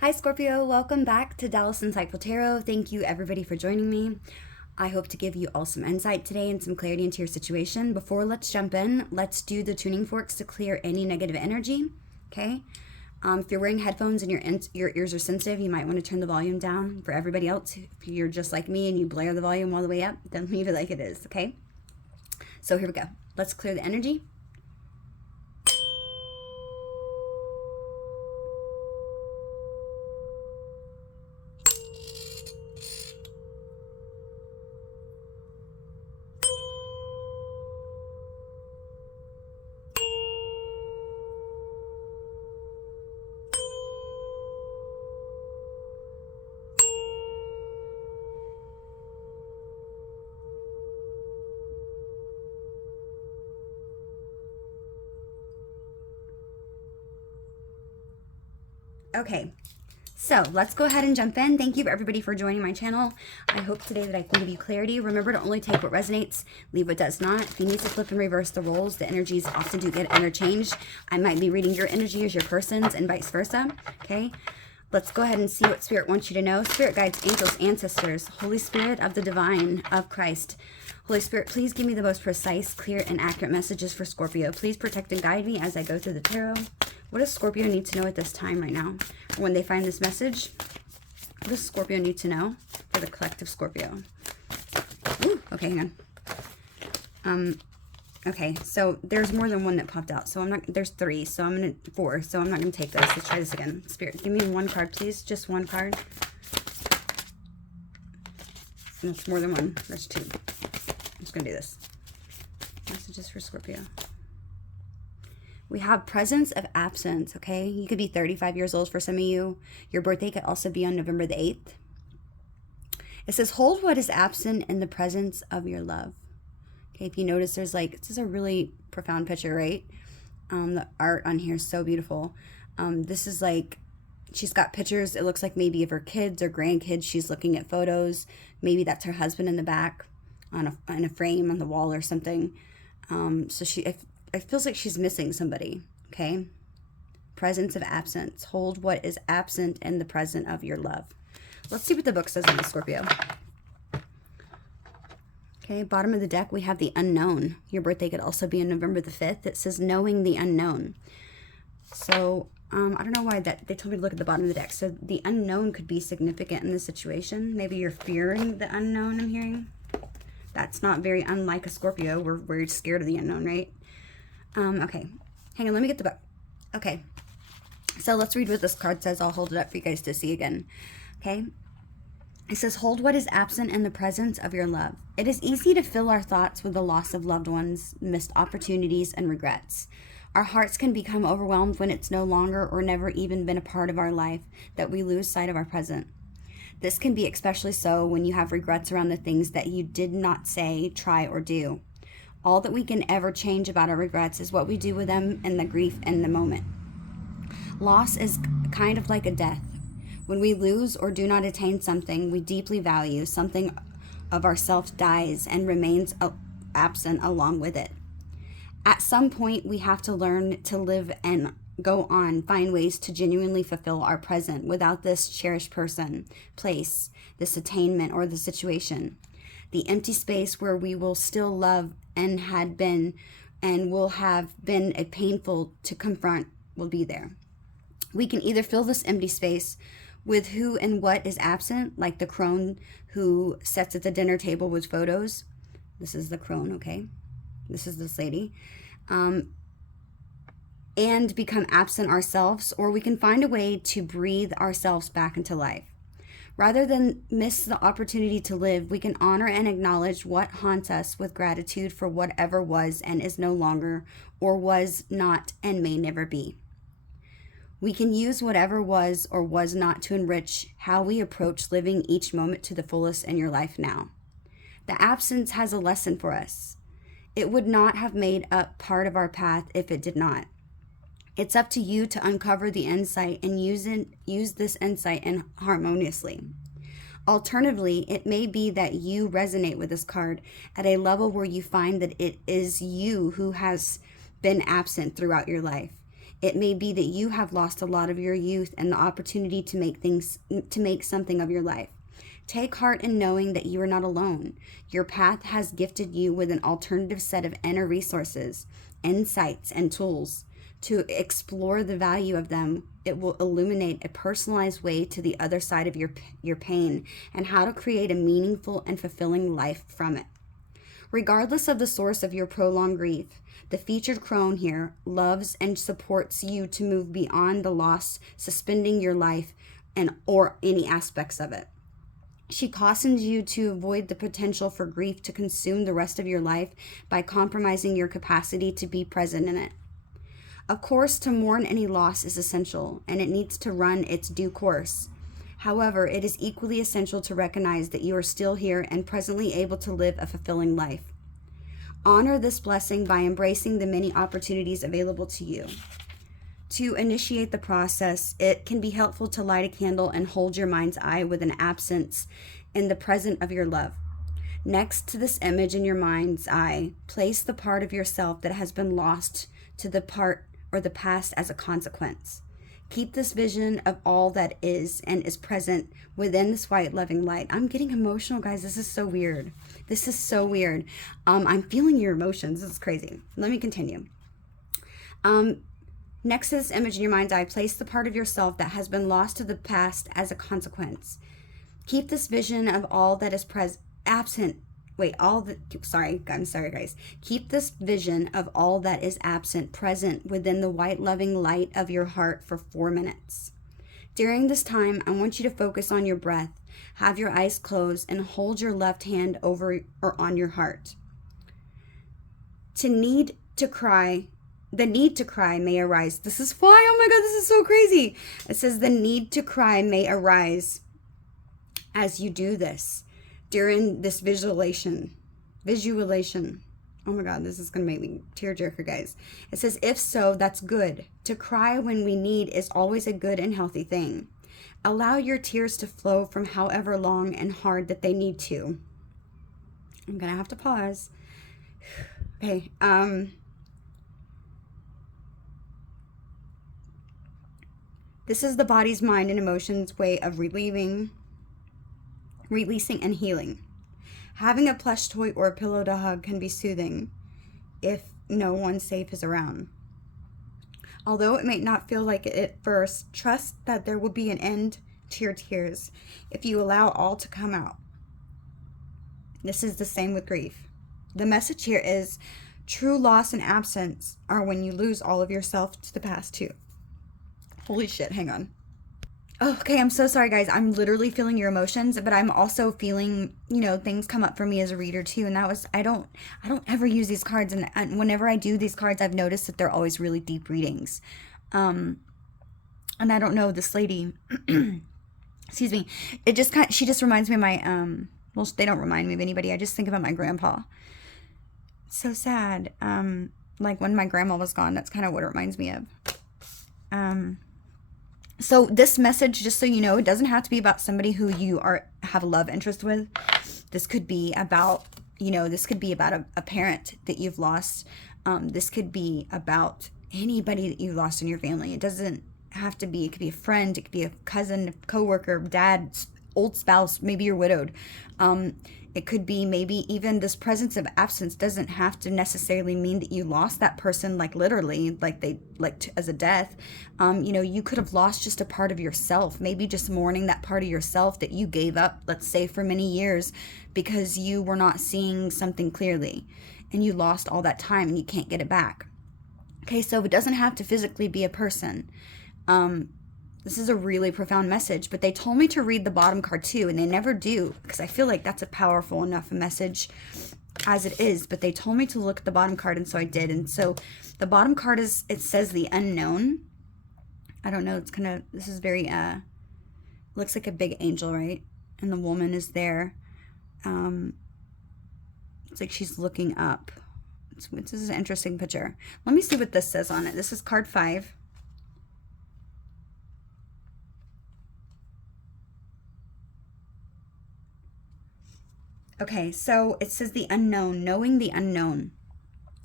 Hi Scorpio, welcome back to Dallas Insightful Tarot. Thank you everybody for joining me. I hope to give you all some insight today and some clarity into your situation. Before let's jump in, let's do the tuning forks to clear any negative energy, okay? If you're wearing headphones and your ears are sensitive, you might want to turn the volume down. For everybody else, if you're just like me and you blare the volume all the way up, then leave it like it is, okay? So here we go. Let's clear the energy. Okay, so let's go ahead and jump in. Thank you everybody for joining my channel. I hope today that I can give you clarity. Remember to only take what resonates, leave what does not. If you need to flip and reverse the roles, the energies often do get interchanged. I might be reading your energy as your person's and vice versa, okay? Let's go ahead and see what Spirit wants you to know. Spirit guides, angels, ancestors, Holy Spirit of the divine, of Christ. Holy Spirit, please give me the most precise, clear, and accurate messages for Scorpio. Please protect and guide me as I go through the tarot. What does Scorpio need to know at this time right now? Or when they find this message, what does Scorpio need to know for the collective Scorpio? Ooh, okay, hang on. Okay, so there's more than one that popped out. So I'm not, there's three, so I'm going to, four. So I'm not going to take those. Let's try this again. Spirit, give me one card, please. Just one card. That's more than one. There's two. I'm just going to do this. Messages for Scorpio. We have presence of absence, okay? You could be 35 years old for some of you. Your birthday could also be on November the 8th. It says, hold what is absent in the presence of your love. Okay, if you notice, there's like, this is a really profound picture, right? The art on here is so beautiful. This is like, she's got pictures, it looks like maybe of her kids or grandkids. She's looking at photos. Maybe that's her husband in the back on a frame on the wall or something. So it feels like she's missing somebody, okay? Presence of absence. Hold what is absent in the present of your love. Let's see what the book says on the Scorpio. Okay, bottom of the deck, we have the unknown. Your birthday could also be on November the 5th. It says knowing the unknown. So, I don't know why they told me to look at the bottom of the deck. So the unknown could be significant in this situation. Maybe you're fearing the unknown, I'm hearing. That's not very unlike a Scorpio. We're scared of the unknown, right? Okay, hang on, let me get the book. Okay, so let's read what this card says. I'll hold it up for you guys to see again, okay? It says, hold what is absent in the presence of your love. It is easy to fill our thoughts with the loss of loved ones, missed opportunities, and regrets. Our hearts can become overwhelmed when it's no longer or never even been a part of our life, that we lose sight of our present. This can be especially so when you have regrets around the things that you did not say, try, or do. All that we can ever change about our regrets is what we do with them and the grief in the moment. Loss is kind of like a death. When we lose or do not attain something we deeply value, something of ourself dies and remains absent along with it. At some point, we have to learn to live and go on, find ways to genuinely fulfill our present without this cherished person, place, this attainment, or the situation. The empty space where we will still love and had been and will have been a painful to confront will be there. We can either fill this empty space with who and what is absent, like the crone who sits at the dinner table with photos. This is the crone, okay? This is this lady. And become absent ourselves, or we can find a way to breathe ourselves back into life. Rather than miss the opportunity to live, we can honor and acknowledge what haunts us with gratitude for whatever was and is no longer, or was not and may never be. We can use whatever was or was not to enrich how we approach living each moment to the fullest in your life now. The absence has a lesson for us. It would not have made up part of our path if it did not. It's up to you to uncover the insight and use this insight harmoniously. Alternatively, it may be that you resonate with this card at a level where you find that it is you who has been absent throughout your life. It may be that you have lost a lot of your youth and the opportunity to make something of your life. Take heart in knowing that you are not alone. Your path has gifted you with an alternative set of inner resources, insights, and tools. To explore the value of them, it will illuminate a personalized way to the other side of your pain and how to create a meaningful and fulfilling life from it. Regardless of the source of your prolonged grief, the featured crone here loves and supports you to move beyond the loss, suspending your life or any aspects of it. She cautions you to avoid the potential for grief to consume the rest of your life by compromising your capacity to be present in it. Of course, to mourn any loss is essential, and it needs to run its due course. However, it is equally essential to recognize that you are still here and presently able to live a fulfilling life. Honor this blessing by embracing the many opportunities available to you. To initiate the process, it can be helpful to light a candle and hold your mind's eye with an absence in the present of your love. Next to this image in your mind's eye, place the part of yourself that has been lost to the part or the past as a consequence. Keep this vision of all that is and is present within this white loving light. I'm getting emotional, guys. This is so weird. This is so weird. I'm feeling your emotions. This is crazy. Let me continue. Next to this image in your mind's eye, place the part of yourself that has been lost to the past as a consequence. Keep this vision of all that is absent. I'm sorry, guys. Keep this vision of all that is absent present within the white loving light of your heart for 4 minutes. During this time, I want you to focus on your breath. Have your eyes closed and hold your left hand over or on your heart. The need to cry may arise. This is why, oh my God, this is so crazy. It says the need to cry may arise as you do this. During this visualization. Oh my God, this is going to make me tearjerker, guys. It says, if so, that's good. To cry when we need is always a good and healthy thing. Allow your tears to flow from however long and hard that they need to. I'm going to have to pause. Okay. This is the body's, mind, and emotions way of releasing and healing. Having a plush toy or a pillow to hug can be soothing if no one safe is around. Although it may not feel like it at first, trust that there will be an end to your tears if you allow all to come out. This is the same with grief. The message here is true loss and absence are when you lose all of yourself to the past too. Holy shit, hang on. Oh, okay, I'm so sorry, guys. I'm literally feeling your emotions, but I'm also feeling, things come up for me as a reader too. And that was, I don't ever use these cards. And whenever I do these cards, I've noticed that they're always really deep readings. And I don't know, this lady, excuse me, she just reminds me of my, well, they don't remind me of anybody. I just think about my grandpa. So sad. Like when my grandma was gone, that's kind of what it reminds me of. So this message, just so you know, it doesn't have to be about somebody who you have a love interest with. This could be about, a parent that you've lost. This could be about anybody that you lost in your family. It doesn't have to be, it could be a friend, it could be a cousin, a coworker, dad, old spouse, maybe you're widowed. It could be maybe even this presence of absence doesn't have to necessarily mean that you lost that person, like literally, as a death. You could have lost just a part of yourself, maybe just mourning that part of yourself that you gave up, let's say, for many years because you were not seeing something clearly and you lost all that time and you can't get it back. Okay, so it doesn't have to physically be a person. This is a really profound message, but they told me to read the bottom card too, and they never do because I feel like that's a powerful enough message as it is, but they told me to look at the bottom card, and so I did. And so the bottom card it says the unknown. I don't know, this is very, looks like a big angel, right? And the woman is there. It's like she's looking up. This is an interesting picture. Let me see what this says on it. This is card 5. Okay, so it says the unknown, knowing the unknown.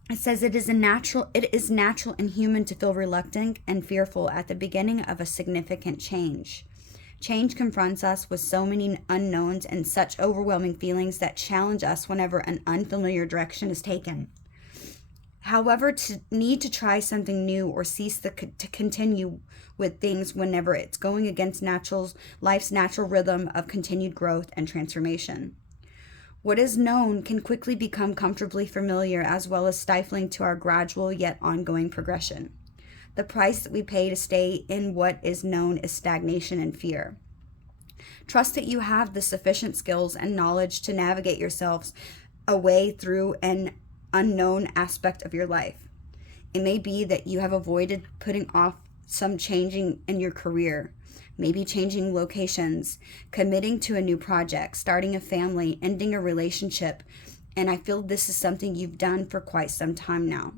It says it is natural and human to feel reluctant and fearful at the beginning of a significant change. Change confronts us with so many unknowns and such overwhelming feelings that challenge us whenever an unfamiliar direction is taken. However, to need to try something new or cease to continue with things whenever it's going against life's natural rhythm of continued growth and transformation. What is known can quickly become comfortably familiar as well as stifling to our gradual yet ongoing progression. The price that we pay to stay in what is known is stagnation and fear. Trust that you have the sufficient skills and knowledge to navigate yourselves away through an unknown aspect of your life. It may be that you have avoided putting off some changing in your career, maybe changing locations, committing to a new project, starting a family, ending a relationship, and I feel this is something you've done for quite some time now.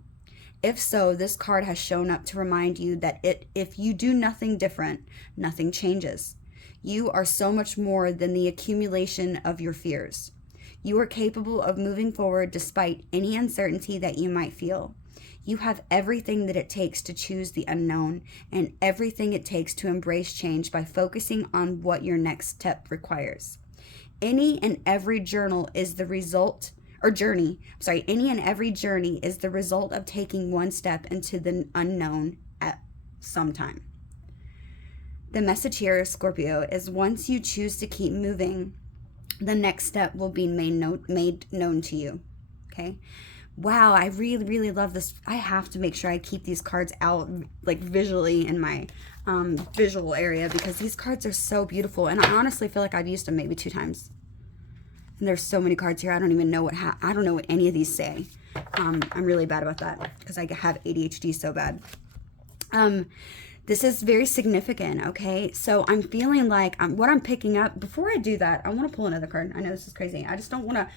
If so, this card has shown up to remind you that if you do nothing different, nothing changes. You are so much more than the accumulation of your fears. You are capable of moving forward despite any uncertainty that you might feel. You have everything that it takes to choose the unknown and everything it takes to embrace change by focusing on what your next step requires. Any and every journey is the result of taking one step into the unknown at some time. The message here, Scorpio, is once you choose to keep moving, the next step will be made known to you. Okay? Wow, I really, really love this. I have to make sure I keep these cards out like visually in my visual area because these cards are so beautiful. And I honestly feel like I've used them maybe 2 times. And there's so many cards here. I don't even know I don't know what any of these say. I'm really bad about that because I have ADHD so bad. This is very significant, okay? So I'm feeling like what I'm picking up. Before I do that, I want to pull another card. I know this is crazy. I don't want to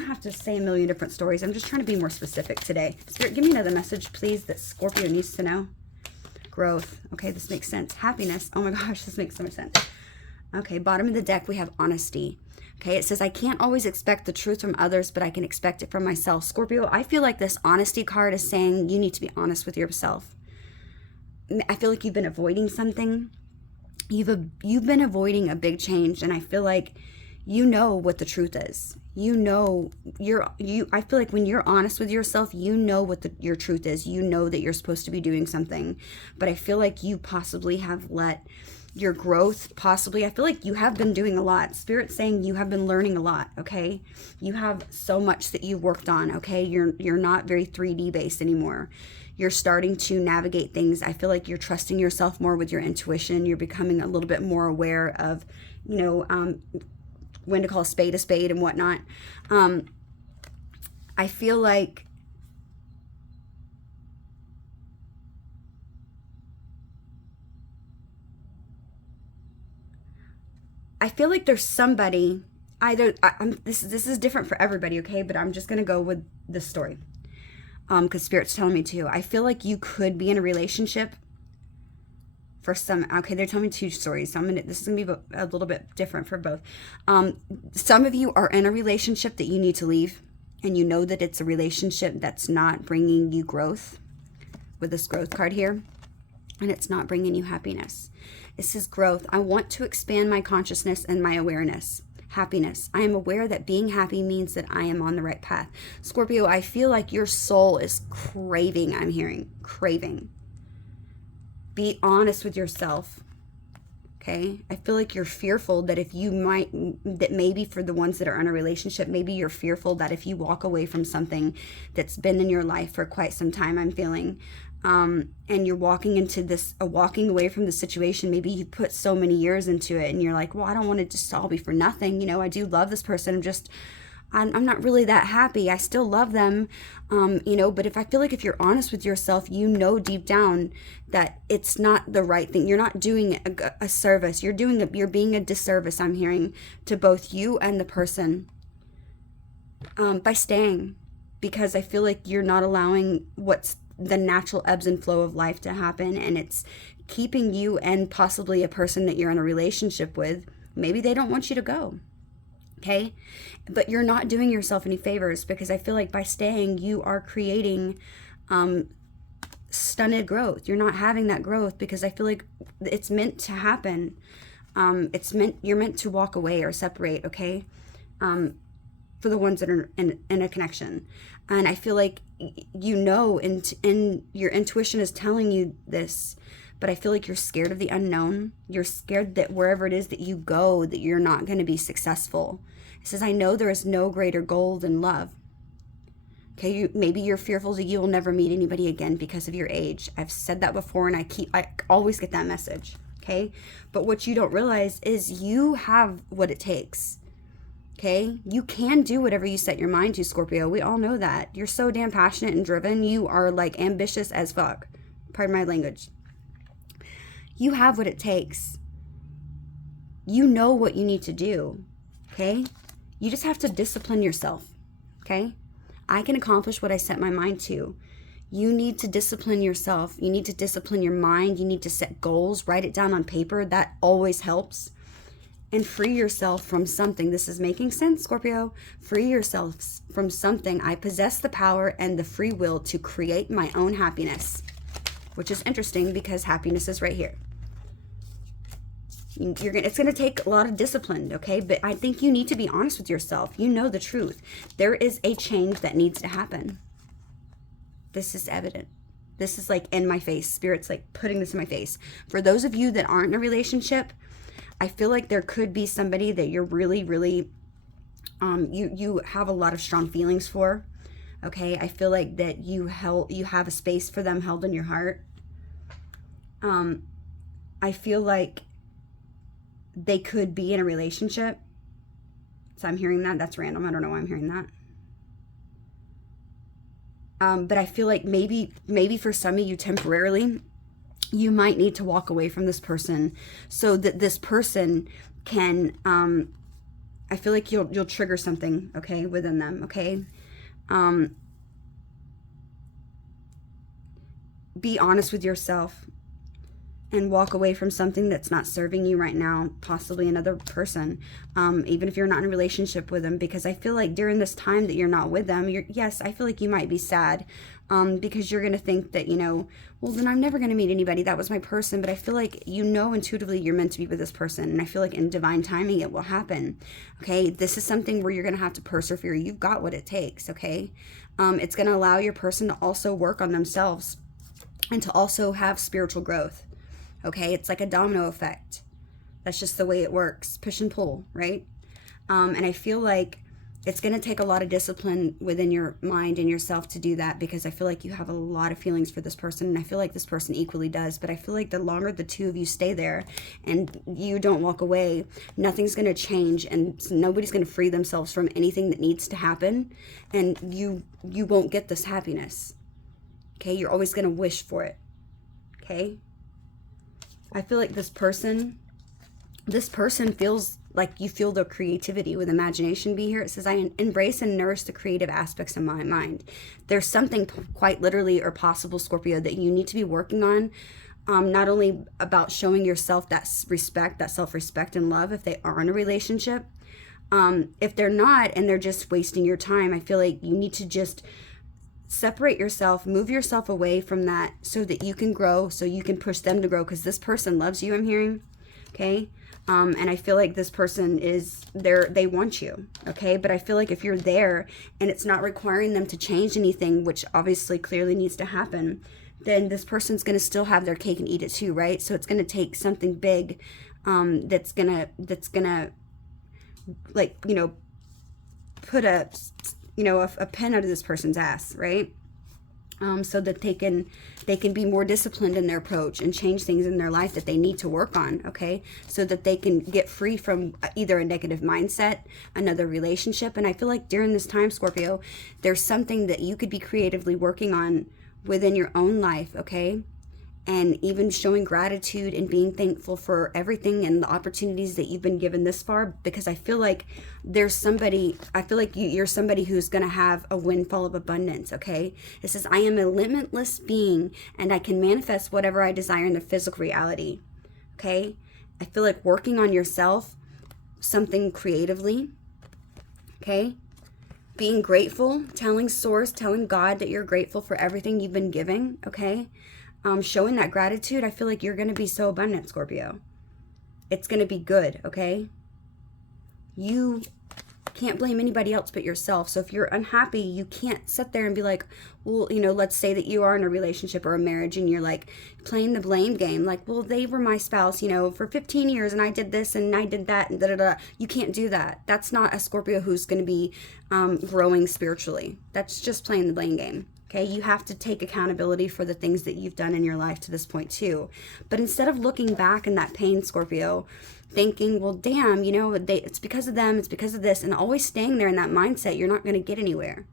have to say a million different stories. I'm just trying to be more specific today. Spirit, give me another message, please, that Scorpio needs to know. Growth. Okay, this makes sense. Happiness. Oh my gosh, this makes so much sense. Okay, bottom of the deck, we have honesty. Okay, it says, I can't always expect the truth from others, but I can expect it from myself. Scorpio, I feel like this honesty card is saying you need to be honest with yourself. I feel like you've been avoiding something. You've been avoiding a big change, and I feel like you know what the truth is. I feel like when you're honest with yourself, you know what your truth is. You know that you're supposed to be doing something, but I feel like you possibly have let your growth I feel like you have been doing a lot. Spirit's saying you have been learning a lot, okay? You have so much that you've worked on, okay? You're not very 3D based anymore. You're starting to navigate things. I feel like you're trusting yourself more with your intuition. You're becoming a little bit more aware of, when to call a spade and whatnot. I feel like there's somebody, this is different for everybody, okay? But I'm just going to go with this story. Because Spirit's telling me to. I feel like you could be in a relationship for some. Okay, they're telling me 2 stories. So this is gonna be a little bit different for both. Some of you are in a relationship that you need to leave, and you know that it's a relationship that's not bringing you growth. With this growth card here, and it's not bringing you happiness. This is growth. I want to expand my consciousness and my awareness. Happiness. I am aware that being happy means that I am on the right path. Scorpio, I feel like your soul is craving. I'm hearing craving. Be honest with yourself. Okay? I feel like you're fearful that that maybe for the ones that are in a relationship, maybe you're fearful that if you walk away from something that's been in your life for quite some time, I'm feeling, and you're walking away from the situation, maybe you put so many years into it and you're like, well, I don't want it to just all be for nothing. I do love this person. I'm not really that happy. I still love them. But if you're honest with yourself, deep down that it's not the right thing. You're not doing a service. You're being a disservice, I'm hearing, to both you and the person, by staying, because I feel like you're not allowing what's the natural ebbs and flow of life to happen, and it's keeping you and possibly a person that you're in a relationship with. Maybe they don't want you to go. okay? But you're not doing yourself any favors, because I feel like by staying, you are creating stunted growth. You're not having that growth, because I feel like it's meant to happen. You're meant to walk away or separate, okay? For the ones that are in a connection. And I feel like, you know, and your intuition is telling you this, but I feel like you're scared of the unknown. You're scared that wherever it is that you go, that you're not going to be successful. It says, I know there is no greater goal than love. Okay, maybe you're fearful that you will never meet anybody again because of your age. I've said that before, and I always get that message, okay? But what you don't realize is you have what it takes, okay? You can do whatever you set your mind to, Scorpio. We all know that. You're so damn passionate and driven. You are, like, ambitious as fuck. Pardon my language. You have what it takes. You know what you need to do, okay? You just have to discipline yourself, okay? I can accomplish what I set my mind to. You need to discipline yourself. You need to discipline your mind. You need to set goals. Write it down on paper. That always helps. And free yourself from something. This is making sense, Scorpio. Free yourself from something. I possess the power and the free will to create my own happiness, which is interesting because happiness is right here. It's going to take a lot of discipline, okay? But I think you need to be honest with yourself. You know the truth. There is a change that needs to happen. This is evident. This is like in my face. Spirit's like putting this in my face. For those of you that aren't in a relationship, I feel like there could be somebody that you're really, really, you have a lot of strong feelings for, okay? I feel like that you have a space for them held in your heart. I feel like they could be in a relationship. So I'm hearing that. That's random. I don't know why I'm hearing that. But I feel like maybe for some of you temporarily, you might need to walk away from this person so that this person can, I feel like you'll trigger something, okay, within them, okay? Be honest with yourself and walk away from something that's not serving you right now, possibly another person, even if you're not in a relationship with them, because I feel like during this time that you're not with them, yes, I feel like you might be sad, because you're going to think that, you know, well, then I'm never going to meet anybody. That was my person. But I feel like, you know, intuitively you're meant to be with this person. And I feel like in divine timing, it will happen. Okay. This is something where you're going to have to persevere. You've got what it takes. Okay. It's going to allow your person to also work on themselves and to also have spiritual growth. Okay. It's like a domino effect. That's just the way it works. Push and pull. Right. And I feel like it's going to take a lot of discipline within your mind and yourself to do that, because I feel like you have a lot of feelings for this person, and I feel like this person equally does. But I feel like the longer the two of you stay there and you don't walk away, nothing's going to change, and nobody's going to free themselves from anything that needs to happen, and you won't get this happiness. Okay? You're always going to wish for it. Okay? I feel like this person feels like you feel the creativity with imagination be here. It says, I embrace and nourish the creative aspects of my mind. There's something quite literally or possible, Scorpio, that you need to be working on. Not only about showing yourself that respect, that self-respect and love if they are in a relationship. If they're not and they're just wasting your time, I feel like you need to just separate yourself, move yourself away from that so that you can grow, so you can push them to grow, because this person loves you, I'm hearing. Okay? And I feel like this person is there, they want you, okay? But I feel like if you're there and it's not requiring them to change anything, which obviously clearly needs to happen, then this person's going to still have their cake and eat it too, right? So it's going to take something big that's going to like, you know, put a pin under this person's ass, right? So that they can be more disciplined in their approach and change things in their life that they need to work on, okay? So that they can get free from either a negative mindset, another relationship. And I feel like during this time, Scorpio, there's something that you could be creatively working on within your own life, okay? And even showing gratitude and being thankful for everything and the opportunities that you've been given this far, because I feel like you're somebody who's going to have a windfall of abundance, okay? It says, I am a limitless being and I can manifest whatever I desire in the physical reality, okay? I feel like working on yourself, something creatively, okay? Being grateful, telling Source, telling God that you're grateful for everything you've been giving, okay? Showing that gratitude, I feel like you're going to be so abundant, Scorpio. It's going to be good, okay? You can't blame anybody else but yourself. So if you're unhappy, you can't sit there and be like, well, you know, let's say that you are in a relationship or a marriage and you're like playing the blame game. Like, well, they were my spouse, you know, for 15 years and I did this and I did that and da-da-da. You can't do that. That's not a Scorpio who's going to be growing spiritually. That's just playing the blame game. Okay, you have to take accountability for the things that you've done in your life to this point too. But instead of looking back in that pain, Scorpio, thinking, well, damn, you know, it's because of them, it's because of this, and always staying there in that mindset, you're not going to get anywhere.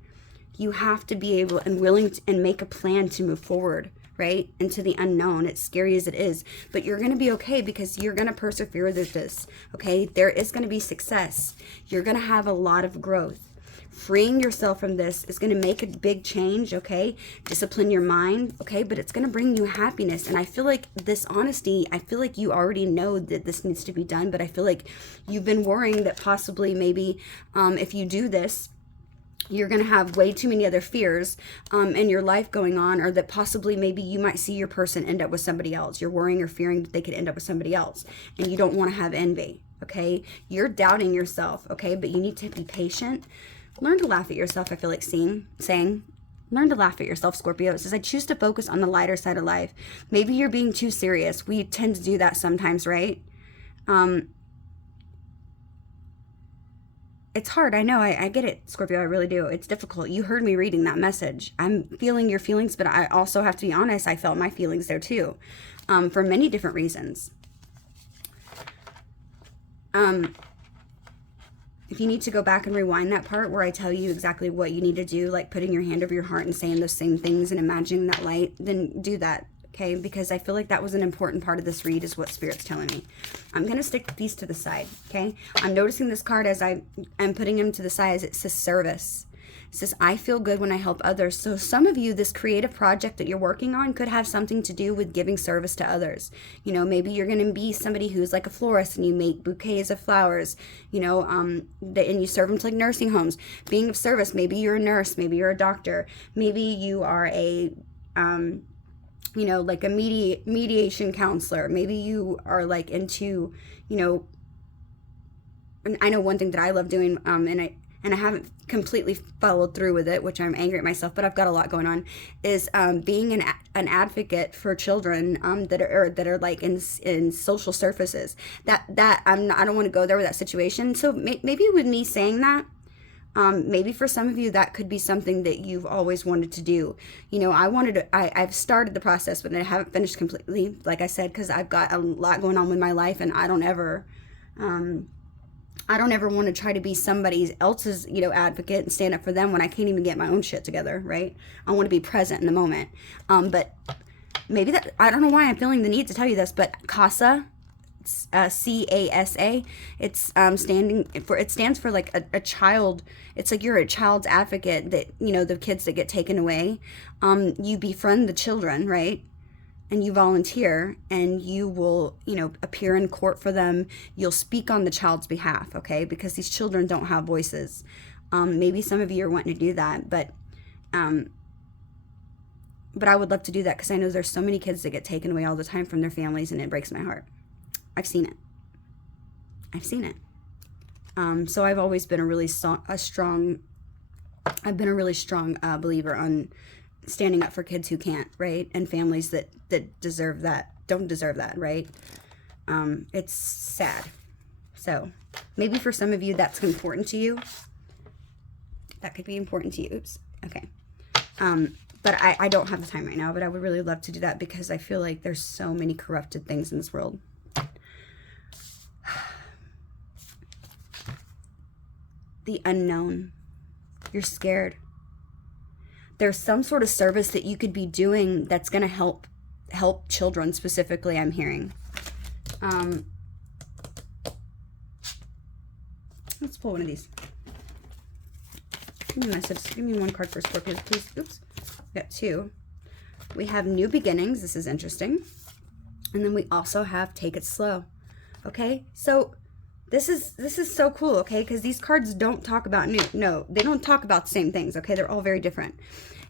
You have to be able and willing to, and make a plan to move forward, right, into the unknown, as scary as it is. But you're going to be okay because you're going to persevere with this, okay? There is going to be success. You're going to have a lot of growth. Freeing yourself from this is going to make a big change, okay? Discipline your mind, okay? But it's going to bring you happiness. And I feel like this honesty, I feel like you already know that this needs to be done, but I feel like you've been worrying that possibly maybe if you do this, you're going to have way too many other fears in your life going on, or that possibly maybe you might see your person end up with somebody else. You're worrying or fearing that they could end up with somebody else, and you don't want to have envy, okay? You're doubting yourself, okay? But you need to be patient. Learn to laugh at yourself, I feel like saying. Learn to laugh at yourself, Scorpio. It says, I choose to focus on the lighter side of life. Maybe you're being too serious. We tend to do that sometimes, right? It's hard. I know. I get it, Scorpio. I really do. It's difficult. You heard me reading that message. I'm feeling your feelings, but I also have to be honest. I felt my feelings there too, for many different reasons. If you need to go back and rewind that part where I tell you exactly what you need to do, like putting your hand over your heart and saying those same things and imagining that light, then do that, okay? Because I feel like that was an important part of this read, is what Spirit's telling me. I'm going to stick these to the side, okay? I'm noticing this card as I'm putting them to the side. It says service. It says, I feel good when I help others. So some of you, this creative project that you're working on could have something to do with giving service to others. You know, maybe you're going to be somebody who's like a florist and you make bouquets of flowers, you know, and you serve them to like nursing homes. Being of service, maybe you're a nurse, maybe you're a doctor, maybe you are a, you know, like a mediation counselor. Maybe you are like into, you know, and I know one thing that I love doing, and I haven't completely followed through with it, which I'm angry at myself, but I've got a lot going on, is being an advocate for children that are like in social services. I don't want to go there with that situation. So maybe with me saying that, maybe for some of you that could be something that you've always wanted to do. You know, I've started the process, but I haven't finished completely, like I said, because I've got a lot going on with my life, and I don't ever want to try to be somebody else's, you know, advocate and stand up for them when I can't even get my own shit together, right? I want to be present in the moment. But maybe that, I don't know why I'm feeling the need to tell you this, but CASA, CASA, it's it stands for like a child. It's like you're a child's advocate, that, you know, the kids that get taken away. You befriend the children, right? And you volunteer, and you will, you know, appear in court for them. You'll speak on the child's behalf, okay? Because these children don't have voices. Maybe some of you are wanting to do that, but I would love to do that because I know there's so many kids that get taken away all the time from their families, and it breaks my heart. I've seen it. So I've always been a really strong believer on standing up for kids who can't, right? And families that deserve that, don't deserve that, right? It's sad. So maybe for some of you that's important to you. That could be important to you. Oops. Okay. But I don't have the time right now, but I would really love to do that because I feel like there's so many corrupted things in this world. The unknown. You're scared. There's some sort of service that you could be doing that's going to help children specifically, I'm hearing. Let's pull one of these. Give me a message. Give me one card for Scorpio, please. Oops. We got two. We have new beginnings. This is interesting. And then we also have take it slow. Okay? So This is so cool, okay? Because these cards don't talk about new. No, they don't talk about the same things, okay? They're all very different.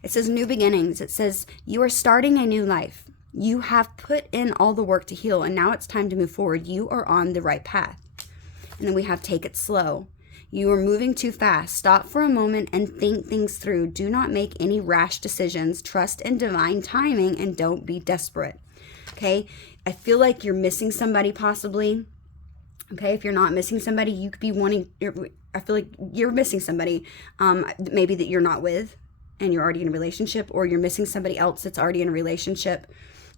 It says new beginnings. It says you are starting a new life. You have put in all the work to heal, and now it's time to move forward. You are on the right path. And then we have take it slow. You are moving too fast. Stop for a moment and think things through. Do not make any rash decisions. Trust in divine timing and don't be desperate. Okay? I feel like you're missing somebody possibly. Okay? If you're not missing somebody, you could be wanting, I feel like you're missing somebody maybe that you're not with and you're already in a relationship, or you're missing somebody else that's already in a relationship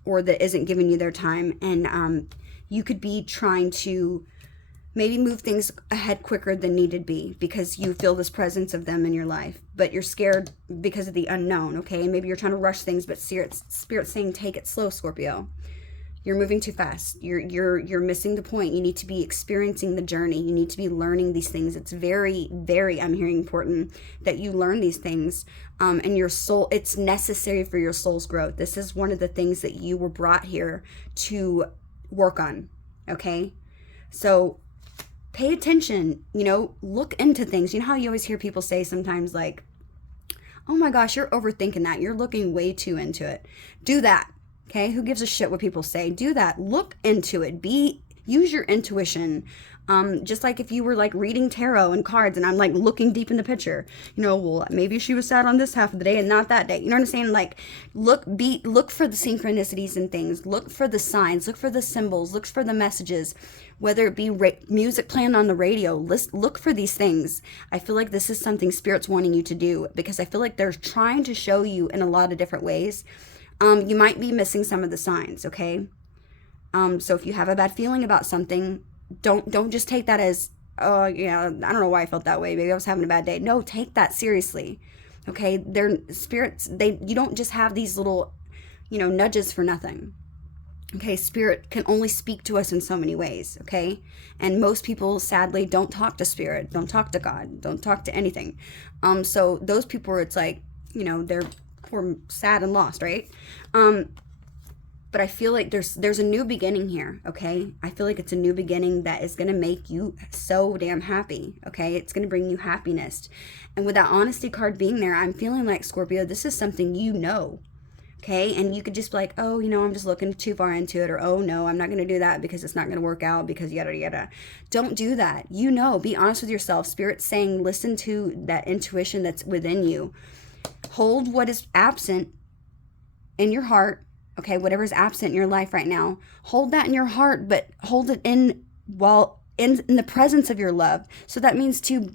or that isn't giving you their time. And you could be trying to maybe move things ahead quicker than needed be because you feel this presence of them in your life, but you're scared because of the unknown, okay? And maybe you're trying to rush things, but Spirit's saying take it slow, Scorpio. You're moving too fast. You're missing the point. You need to be experiencing the journey. You need to be learning these things. It's very, very, I'm hearing, important that you learn these things. And your soul, it's necessary for your soul's growth. This is one of the things that you were brought here to work on, okay? So pay attention, look into things. You know how you always hear people say sometimes like, oh my gosh, you're overthinking that. You're looking way too into it. Do that. Okay. Who gives a shit what people say? Do that. Look into it. Use your intuition. Just like if you were like reading tarot and cards and I'm like looking deep in the picture, well, maybe she was sad on this half of the day and not that day. You know what I'm saying? Like look for the synchronicities and things. Look for the signs, look for the symbols, look for the messages, whether it be music playing on the radio. Look for these things. I feel like this is something Spirit's wanting you to do because I feel like they're trying to show you in a lot of different ways. You might be missing some of the signs. Okay. So if you have a bad feeling about something, don't just take that as, oh yeah, I don't know why I felt that way. Maybe I was having a bad day. No, take that seriously. Okay. They're spirits. You don't just have these little, nudges for nothing. Okay. Spirit can only speak to us in so many ways. Okay. And most people sadly don't talk to Spirit, don't talk to God, don't talk to anything. So those people where it's like, they're poor, sad and lost. Right. But I feel like there's a new beginning here, okay? I feel like it's a new beginning that is going to make you so damn happy, okay? It's going to bring you happiness. And with that honesty card being there, I'm feeling like, Scorpio, this is something okay? And you could just be like, oh, I'm just looking too far into it, or oh, no, I'm not going to do that because it's not going to work out because yada, yada. Don't do that. Be honest with yourself. Spirit's saying listen to that intuition that's within you. Hold what is absent in your heart. Okay, whatever is absent in your life right now, hold that in your heart, but hold it in the presence of your love. So that means to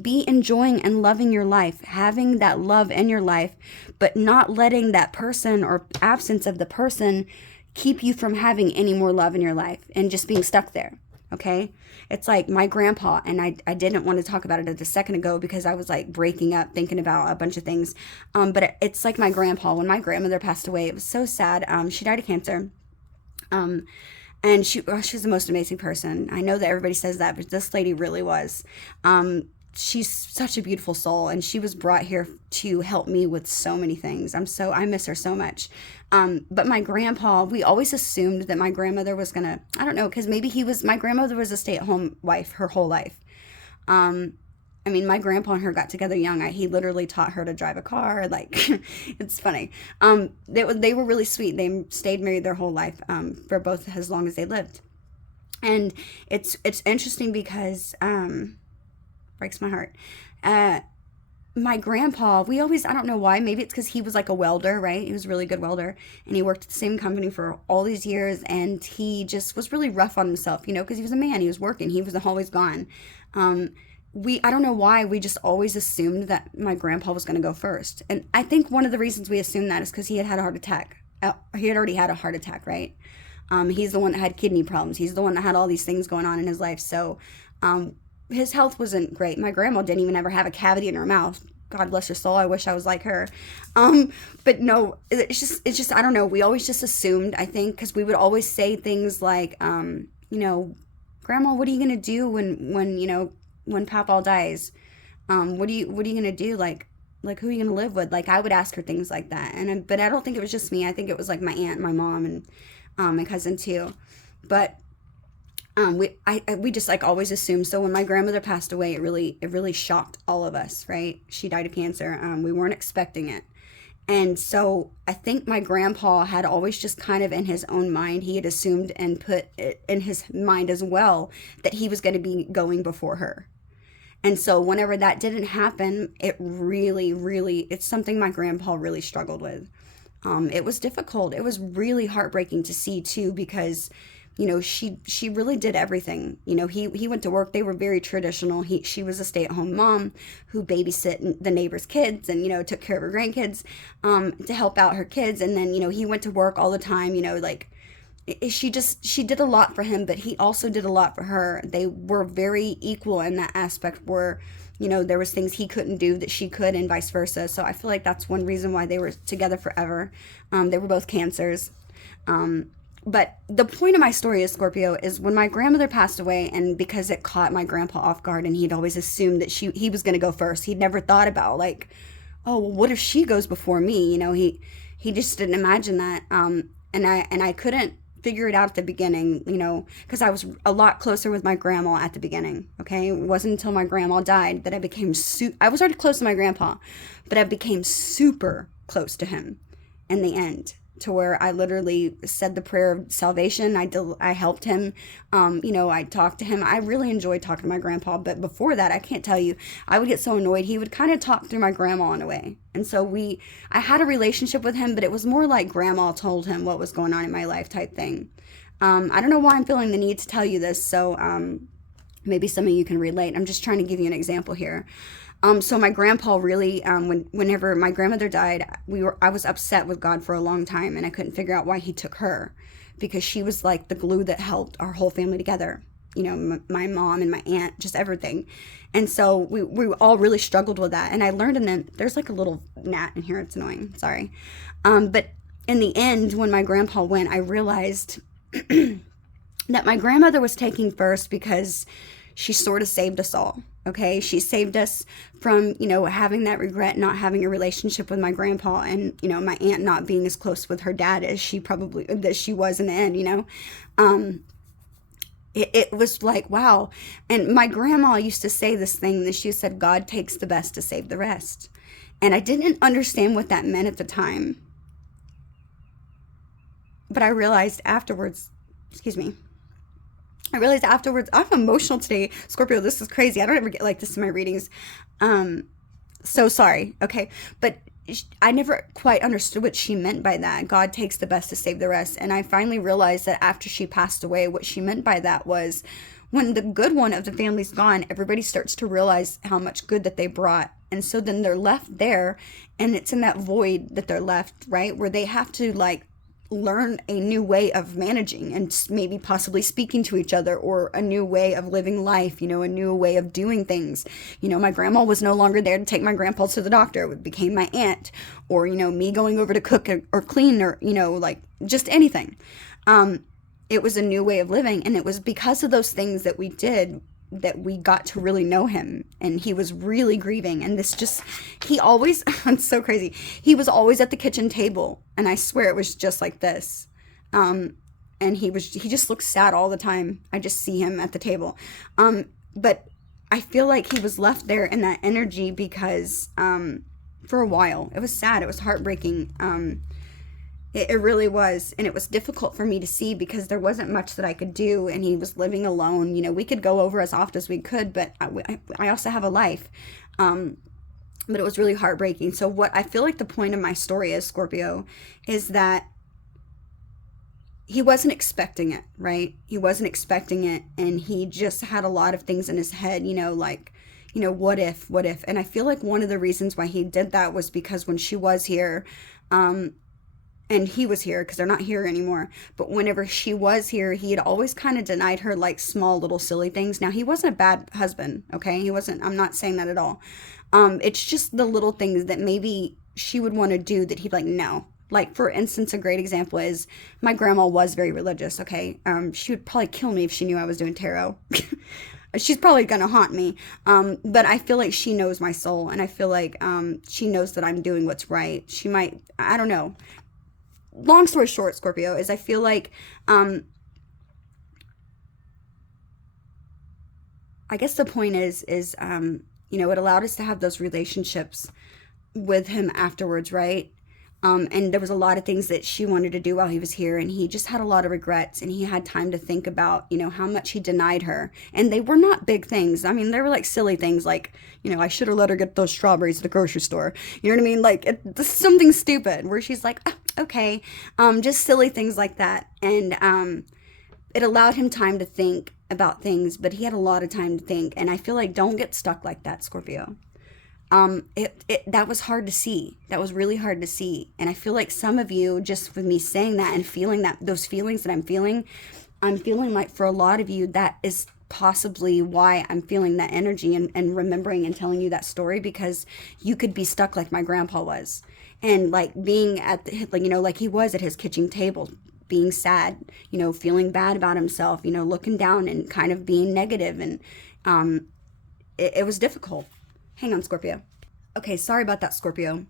be enjoying and loving your life, having that love in your life, but not letting that person or absence of the person keep you from having any more love in your life and just being stuck there. Okay, it's like my grandpa, and I didn't want to talk about it a second ago because I was like breaking up, thinking about a bunch of things. But it's like my grandpa. When my grandmother passed away, it was so sad. She died of cancer. And she was the most amazing person. I know that everybody says that, but this lady really was. She's such a beautiful soul, and she was brought here to help me with so many things. I miss her so much. But my grandpa, we always assumed that my grandmother was gonna, I don't know, because maybe my grandmother was a stay-at-home wife her whole life. My grandpa and her got together young. He literally taught her to drive a car. Like, it's funny. They were really sweet. They stayed married their whole life, for both as long as they lived. And it's interesting because, breaks my heart. My grandpa, I don't know why, maybe it's because he was like a welder, right? He was a really good welder, and he worked at the same company for all these years, and he just was really rough on himself, because he was a man, he was working, he was always gone. I don't know why, we just always assumed that my grandpa was going to go first. And I think one of the reasons we assumed that is because he had a heart attack. He had already had a heart attack, right? He's the one that had kidney problems. He's the one that had all these things going on in his life. So, his health wasn't great. My grandma didn't even ever have a cavity in her mouth. God bless her soul. I wish I was like her. But no, it's just, I don't know. We always just assumed, I think, because we would always say things like, Grandma, what are you going to do when Papa dies? What are you going to do? Like, who are you going to live with? Like, I would ask her things like that. But I don't think it was just me. I think it was like my aunt, my mom, and my cousin too. But We just like always assumed. So when my grandmother passed away, it really shocked all of us, right? She died of cancer. We weren't expecting it. And so I think my grandpa had always just kind of in his own mind, he had assumed and put it in his mind as well that he was going to be going before her. And so whenever that didn't happen, it really, it's something my grandpa really struggled with. It was difficult. It was really heartbreaking to see too, because, you know, she really did everything. You know, he went to work. They were very traditional. She was a stay-at-home mom who babysit the neighbors' kids and, you know, took care of her grandkids, to help out her kids. And then, you know, he went to work all the time, you know, like, she did a lot for him, but he also did a lot for her. They were very equal in that aspect where, you know, there was things he couldn't do that she could, and vice versa. So I feel like that's one reason why they were together forever. They were both cancers. But the point of my story is, Scorpio, is when my grandmother passed away, and because it caught my grandpa off guard, and he'd always assumed that he was going to go first. He'd never thought about, like, oh, well, what if she goes before me? You know, he just didn't imagine that. And I couldn't figure it out at the beginning, you know, because I was a lot closer with my grandma at the beginning. Okay, it wasn't until my grandma died that I became I was already close to my grandpa, but I became super close to him in the end, to where I literally said the prayer of salvation. I helped him. You know, I talked to him. I really enjoyed talking to my grandpa, but before that, I can't tell you, I would get so annoyed. He would kind of talk through my grandma in a way. And so I had a relationship with him, but it was more like grandma told him what was going on in my life type thing. I don't know why I'm feeling the need to tell you this, so maybe some of you can relate. I'm just trying to give you an example here. So my grandpa really, whenever my grandmother died, I was upset with God for a long time, and I couldn't figure out why he took her, because she was like the glue that held our whole family together. You know, my mom and my aunt, just everything. And so we all really struggled with that. And I learned, and then there's like a little gnat in here. It's annoying. Sorry. But in the end, when my grandpa went, I realized that my grandmother was taking first because she sort of saved us all. Okay, she saved us from, you know, having that regret, not having a relationship with my grandpa, and, you know, my aunt not being as close with her dad as she was in the end, you know. It was like, wow. And my grandma used to say this thing that she said, God takes the best to save the rest. And I didn't understand what that meant at the time. But I realized afterwards, I'm emotional today, Scorpio. This is crazy. I don't ever get like this in my readings. So sorry. Okay. But I never quite understood what she meant by that. God takes the best to save the rest. And I finally realized that after she passed away, what she meant by that was, when the good one of the family's gone, everybody starts to realize how much good that they brought. And so then they're left there, and it's in that void that they're left, right? Where they have to like learn a new way of managing and maybe possibly speaking to each other, or a new way of living life, you know, a new way of doing things. You know, my grandma was no longer there to take my grandpa to the doctor. It became my aunt, or, you know, me going over to cook or clean, or, you know, like just anything. It was a new way of living, and it was because of those things that we did that we got to really know him. And he was really grieving, and he always it's so crazy, he was always at the kitchen table, and I swear it was just like this, and he just looked sad all the time. I just see him at the table, but I feel like he was left there in that energy because for a while it was sad, it was heartbreaking. It really was. And it was difficult for me to see because there wasn't much that I could do, and he was living alone. You know, we could go over as often as we could, but I also have a life. But it was really heartbreaking. So what I feel like the point of my story is, Scorpio, is that he wasn't expecting it, right? He wasn't expecting it, and he just had a lot of things in his head, you know, like, you know, what if? And I feel like one of the reasons why he did that was because when she was here, and he was here, because they're not here anymore, but whenever she was here, he had always kind of denied her like small little silly things. Now, he wasn't a bad husband, okay? I'm not saying that at all. It's just the little things that maybe she would want to do that he'd like, no. Like, for instance, a great example is my grandma was very religious, okay? She would probably kill me if she knew I was doing tarot. She's probably going to haunt me. But I feel like she knows my soul, and I feel like she knows that I'm doing what's right. She might, I don't know. Long story short, Scorpio, is I feel like I guess the point is, you know, it allowed us to have those relationships with him afterwards, right? And there was a lot of things that she wanted to do while he was here, and he just had a lot of regrets, and he had time to think about, you know, how much he denied her. And they were not big things. I mean, they were like silly things like, you know, I should have let her get those strawberries at the grocery store. You know what I mean? Like, it's something stupid where she's like, oh, okay. Just silly things like that. And it allowed him time to think about things, but he had a lot of time to think. And I feel like don't get stuck like that, Scorpio. That was hard to see. That was really hard to see. And I feel like some of you, just with me saying that and feeling that, those feelings that I'm feeling like for a lot of you, that is possibly why I'm feeling that energy and remembering and telling you that story, because you could be stuck like my grandpa was. And like being at the, like, you know, like he was at his kitchen table, being sad, you know, feeling bad about himself, you know, looking down and kind of being negative. And it was difficult. Hang on, Scorpio. Okay, sorry about that, Scorpio.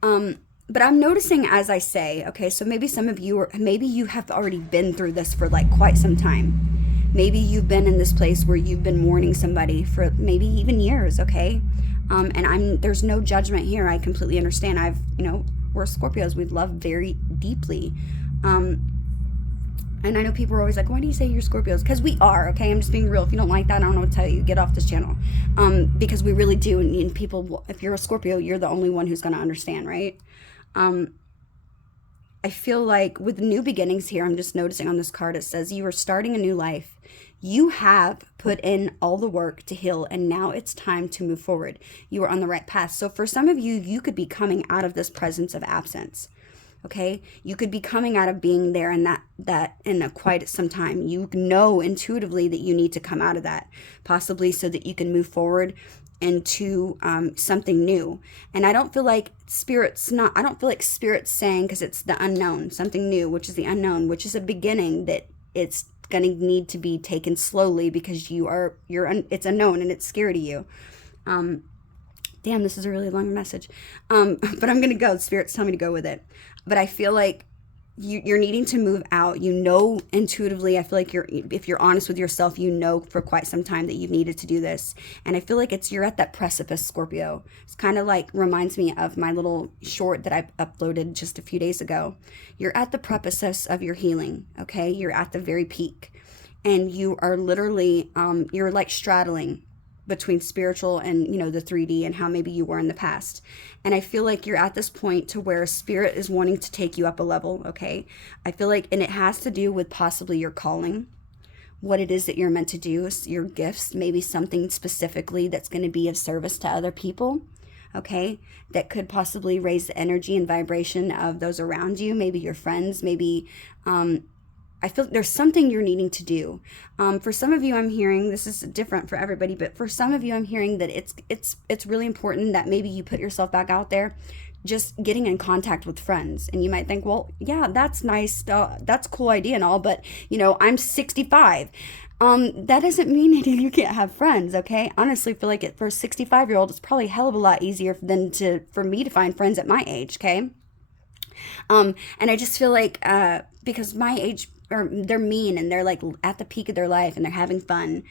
But I'm noticing as I say, okay, so maybe some of you, maybe you have already been through this for like quite some time. Maybe you've been in this place where you've been mourning somebody for maybe even years, okay? And there's no judgment here. I completely understand. You know, we're Scorpios. We love very deeply. And I know people are always like, why do you say you're Scorpios? Because we are, okay? I'm just being real. If you don't like that, I don't know what to tell you. Get off this channel. Because we really do. And people, if you're a Scorpio, you're the only one who's going to understand, right? I feel like with new beginnings here, I'm just noticing on this card, it says you are starting a new life. You have put in all the work to heal, and now it's time to move forward. You are on the right path. So for some of you, you could be coming out of this presence of absence. Okay, you could be coming out of being there and that in quite some time. You know intuitively that you need to come out of that, possibly so that you can move forward into something new. And I don't feel like Spirit's saying, because it's the unknown, something new, which is the unknown, which is a beginning, that it's going to need to be taken slowly because it's unknown and it's scary to you. Damn, this is a really long message. But I'm going to go. Spirit's telling me to go with it. But I feel like you're needing to move out. You know intuitively, I feel like if you're honest with yourself, you know for quite some time that you've needed to do this. And I feel like you're at that precipice, Scorpio. It's kind of like reminds me of my little short that I uploaded just a few days ago. You're at the precipice of your healing, okay? You're at the very peak. And you are literally, you're like straddling between spiritual and, you know, the 3D and how maybe you were in the past. And I feel like you're at this point to where Spirit is wanting to take you up a level, okay? I feel like, and it has to do with possibly your calling, what it is that you're meant to do, your gifts, maybe something specifically that's going to be of service to other people, okay? That could possibly raise the energy and vibration of those around you, maybe your friends, maybe, I feel there's something you're needing to do. For some of you, I'm hearing, this is different for everybody, but for some of you, I'm hearing that it's really important that maybe you put yourself back out there, just getting in contact with friends. And you might think, well, yeah, that's nice. That's a cool idea and all, but, you know, I'm 65. That doesn't mean you can't have friends, okay? Honestly, I feel like for a 65-year-old, it's probably a hell of a lot easier for me to find friends at my age, okay? And I just feel like, because my age, or they're mean and they're like at the peak of their life and they're having fun.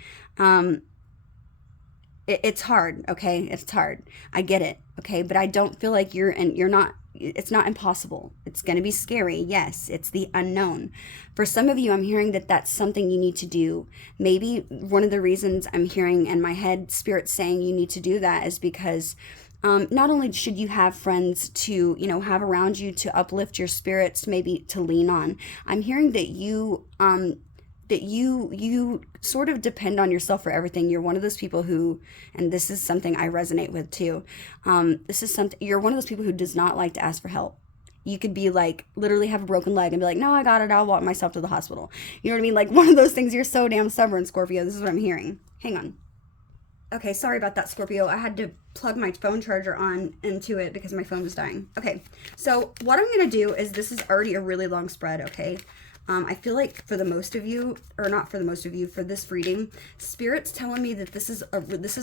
It's hard, okay? It's hard. I get it, okay? But I don't feel like it's not impossible. It's going to be scary. Yes, it's the unknown. For some of you, I'm hearing that that's something you need to do. Maybe one of the reasons I'm hearing in my head Spirit saying you need to do that is because not only should you have friends to, you know, have around you to uplift your spirits, maybe to lean on. I'm hearing that you sort of depend on yourself for everything. You're one of those people who, and this is something I resonate with too. You're one of those people who does not like to ask for help. You could be like, literally have a broken leg and be like, no, I got it. I'll walk myself to the hospital. You know what I mean? Like one of those things. You're so damn stubborn, Scorpio. This is what I'm hearing. Hang on. Okay, sorry about that, Scorpio. I had to plug my phone charger into it because my phone was dying. Okay, so what I'm going to do is, this is already a really long spread, okay? I feel like for the most of you, or not for the most of you, for this reading, Spirit's telling me that this is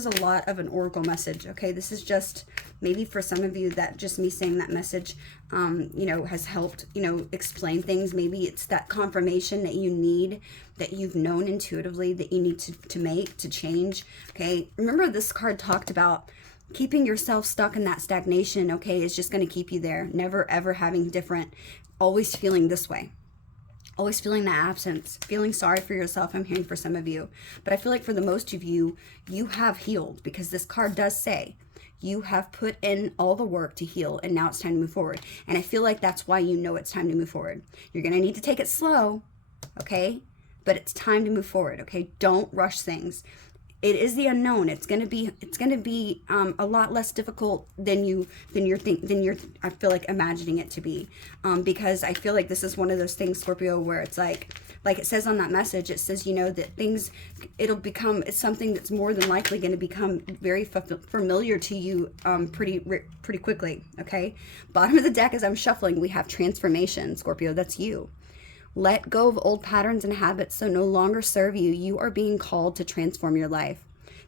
a lot of an oracle message, okay? This is just, maybe for some of you, that just me saying that message, you know, has helped, you know, explain things. Maybe it's that confirmation that you need, that you've known intuitively that you need to make, to change, okay? Remember, this card talked about keeping yourself stuck in that stagnation, okay, is just going to keep you there. Never, ever having different, always feeling this way. Always feeling that absence, feeling sorry for yourself. I'm hearing for some of you. But I feel like for the most of you, you have healed, because this card does say you have put in all the work to heal, and now it's time to move forward. And I feel like that's why you know it's time to move forward. You're going to need to take it slow, okay? But it's time to move forward, okay? Don't rush things. It is the unknown. It's gonna be a lot less difficult than you're I feel like imagining it to be, because I feel like this is one of those things, Scorpio, where it's like it says on that message, it says, you know, that things, it's something that's more than likely going to become very familiar to you pretty quickly, okay? Bottom of the deck, as I'm shuffling, we have transformation, Scorpio. That's you. Let go of old patterns and habits so no longer serve you. You are being called to transform your life.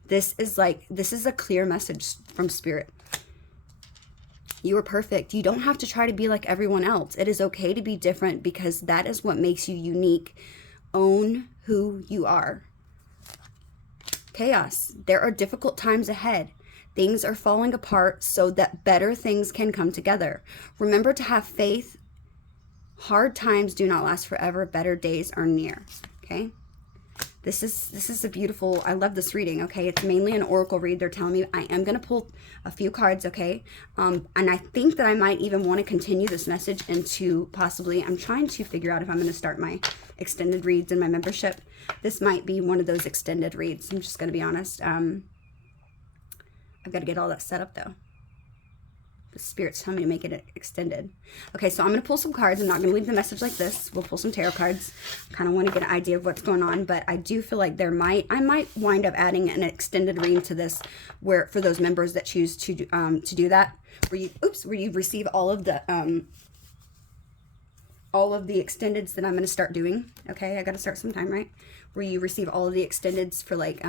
This is a clear message from Spirit. You are perfect. You don't have to try to be like everyone else. It is okay to be different, because that is what makes you unique. Own who you are. Chaos. There are difficult times ahead. Things are falling apart so that better things can come together. Remember to have faith. Hard times do not last forever. Better days are near. Okay. This is a beautiful, I love this reading, okay? It's mainly an oracle read. They're telling me I am going to pull a few cards, okay? And I think that I might even want to continue this message into possibly, I'm trying to figure out if I'm going to start my extended reads in my membership. This might be one of those extended reads. I'm just going to be honest. I've got to get all that set up, though. The Spirit's telling me to make it extended. Okay, so I'm going to pull some cards. I'm not going to leave the message like this. We'll pull some tarot cards. I kind of want to get an idea of what's going on, but I do feel like I might wind up adding an extended reading to this, where for those members that choose to do that, where you receive all of the extendeds that I'm going to start doing. Okay, I got to start sometime, right? Where you receive all of the extendeds for like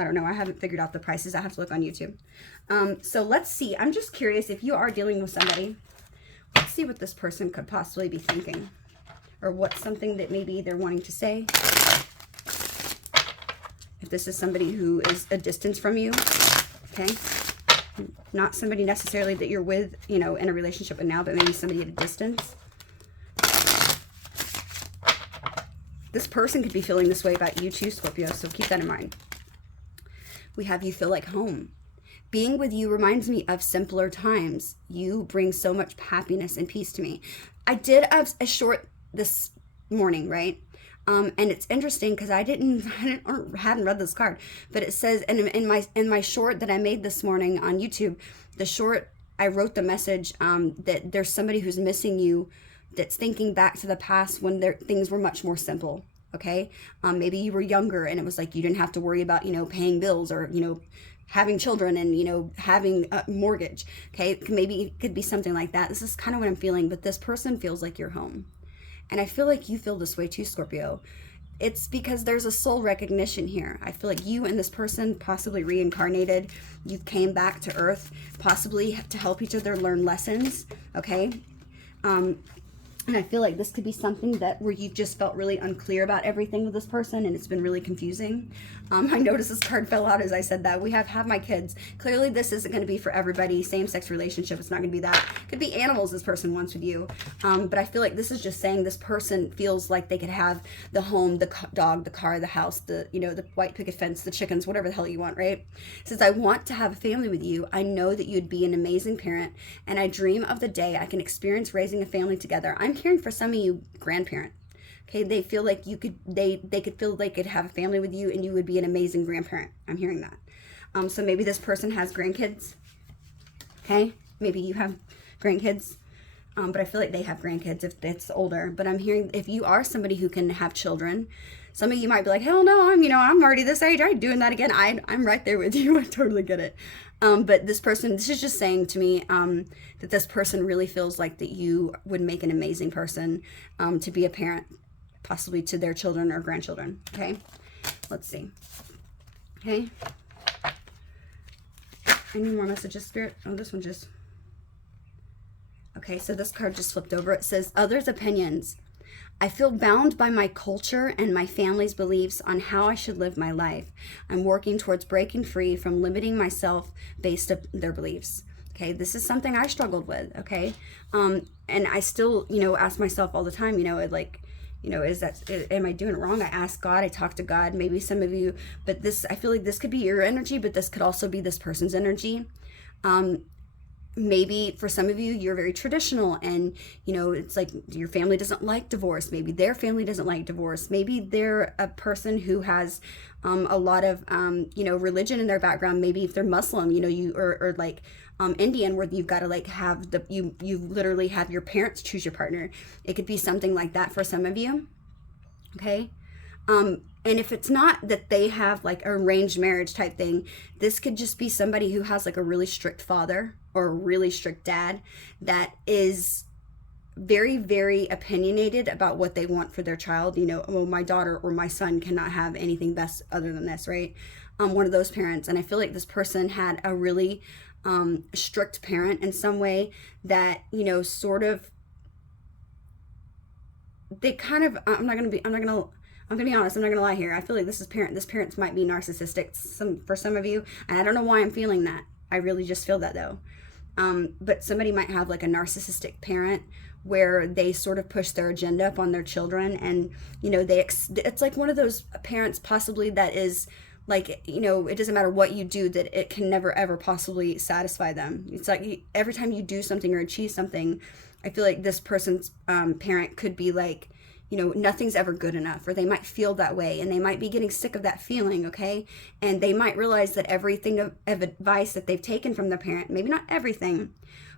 I don't know. I haven't figured out the prices. I have to look on YouTube. So let's see. I'm just curious, if you are dealing with somebody, let's see what this person could possibly be thinking, or what's something that maybe they're wanting to say. If this is somebody who is a distance from you, okay? Not somebody necessarily that you're with, you know, in a relationship with now, but maybe somebody at a distance. This person could be feeling this way about you too, Scorpio, so keep that in mind. We have you feel like home. Being with you reminds me of simpler times. You bring so much happiness and peace to me. I did a short this morning, right? And it's interesting because I hadn't read this card, but it says in my short that I made this morning on YouTube, the short, I wrote the message that there's somebody who's missing you, that's thinking back to the past when things were much more simple. Okay. Maybe you were younger and it was like, you didn't have to worry about, you know, paying bills, or, you know, having children and, you know, having a mortgage. Okay. Maybe it could be something like that. This is kind of what I'm feeling, but this person feels like you're home. And I feel like you feel this way too, Scorpio. It's because there's a soul recognition here. I feel like you and this person possibly reincarnated. You came back to Earth, possibly to help each other learn lessons. Okay. And I feel like this could be something where you've just felt really unclear about everything with this person, and it's been really confusing. I noticed this card fell out as I said that. We have my kids. Clearly this isn't going to be for everybody. Same-sex relationship, it's not going to be that. It could be animals this person wants with you. But I feel like this is just saying this person feels like they could have the home, the dog, the car, the house, the white picket fence, the chickens, whatever the hell you want, right? It says, I want to have a family with you. I know that you'd be an amazing parent, and I dream of the day I can experience raising a family together. I'm hearing for some of you, grandparent. Okay, they feel like they could feel they could have a family with you, and you would be an amazing grandparent. I'm hearing that. So maybe this person has grandkids. Okay, maybe you have grandkids. But I feel like they have grandkids if it's older. But I'm hearing if you are somebody who can have children, some of you might be like, hell no, I'm already this age. I ain't doing that again. I'm right there with you. I totally get it. But this is just saying to me that this person really feels like that you would make an amazing person to be a parent. possibly to their children or grandchildren. Okay, let's see. Okay, any more messages, Spirit? Oh, this one just... Okay, so this card just flipped over. It says, others' opinions. I feel bound by my culture and my family's beliefs on how I should live my life. I'm working towards breaking free from limiting myself based on their beliefs. Okay, this is something I struggled with, okay? And I still, you know, ask myself all the time, you know, like, you know, am I doing it wrong? I ask God, I talk to God, maybe some of you, but this, I feel like this could be your energy, but this could also be this person's energy. Maybe for some of you, you're very traditional and, you know, it's like your family doesn't like divorce. Maybe their family doesn't like divorce. Maybe they're a person who has a lot of, you know, religion in their background. Maybe if they're Muslim, you know, you or like Indian, where you've got to like have you literally have your parents choose your partner. It could be something like that for some of you. Okay. And if it's not that they have like arranged marriage type thing, this could just be somebody who has like a really strict father or a really strict dad that is very, very opinionated about what they want for their child. You know, well, my daughter or my son cannot have anything best other than this, right? One of those parents. And I feel like this person had a really strict parent in some way that, you know, sort of, they kind of, I'm going to be honest, I'm not gonna lie here. I feel like this parent might be narcissistic for some of you, and I don't know why I'm feeling that. I really just feel that though. But somebody might have like a narcissistic parent where they sort of push their agenda upon their children, and you know, it's like one of those parents possibly that is like, you know, it doesn't matter what you do, that it can never ever possibly satisfy them. It's like every time you do something or achieve something, I feel like this person's parent could be like, you know, nothing's ever good enough, or they might feel that way, and they might be getting sick of that feeling, okay? And they might realize that everything of advice that they've taken from their parent, maybe not everything,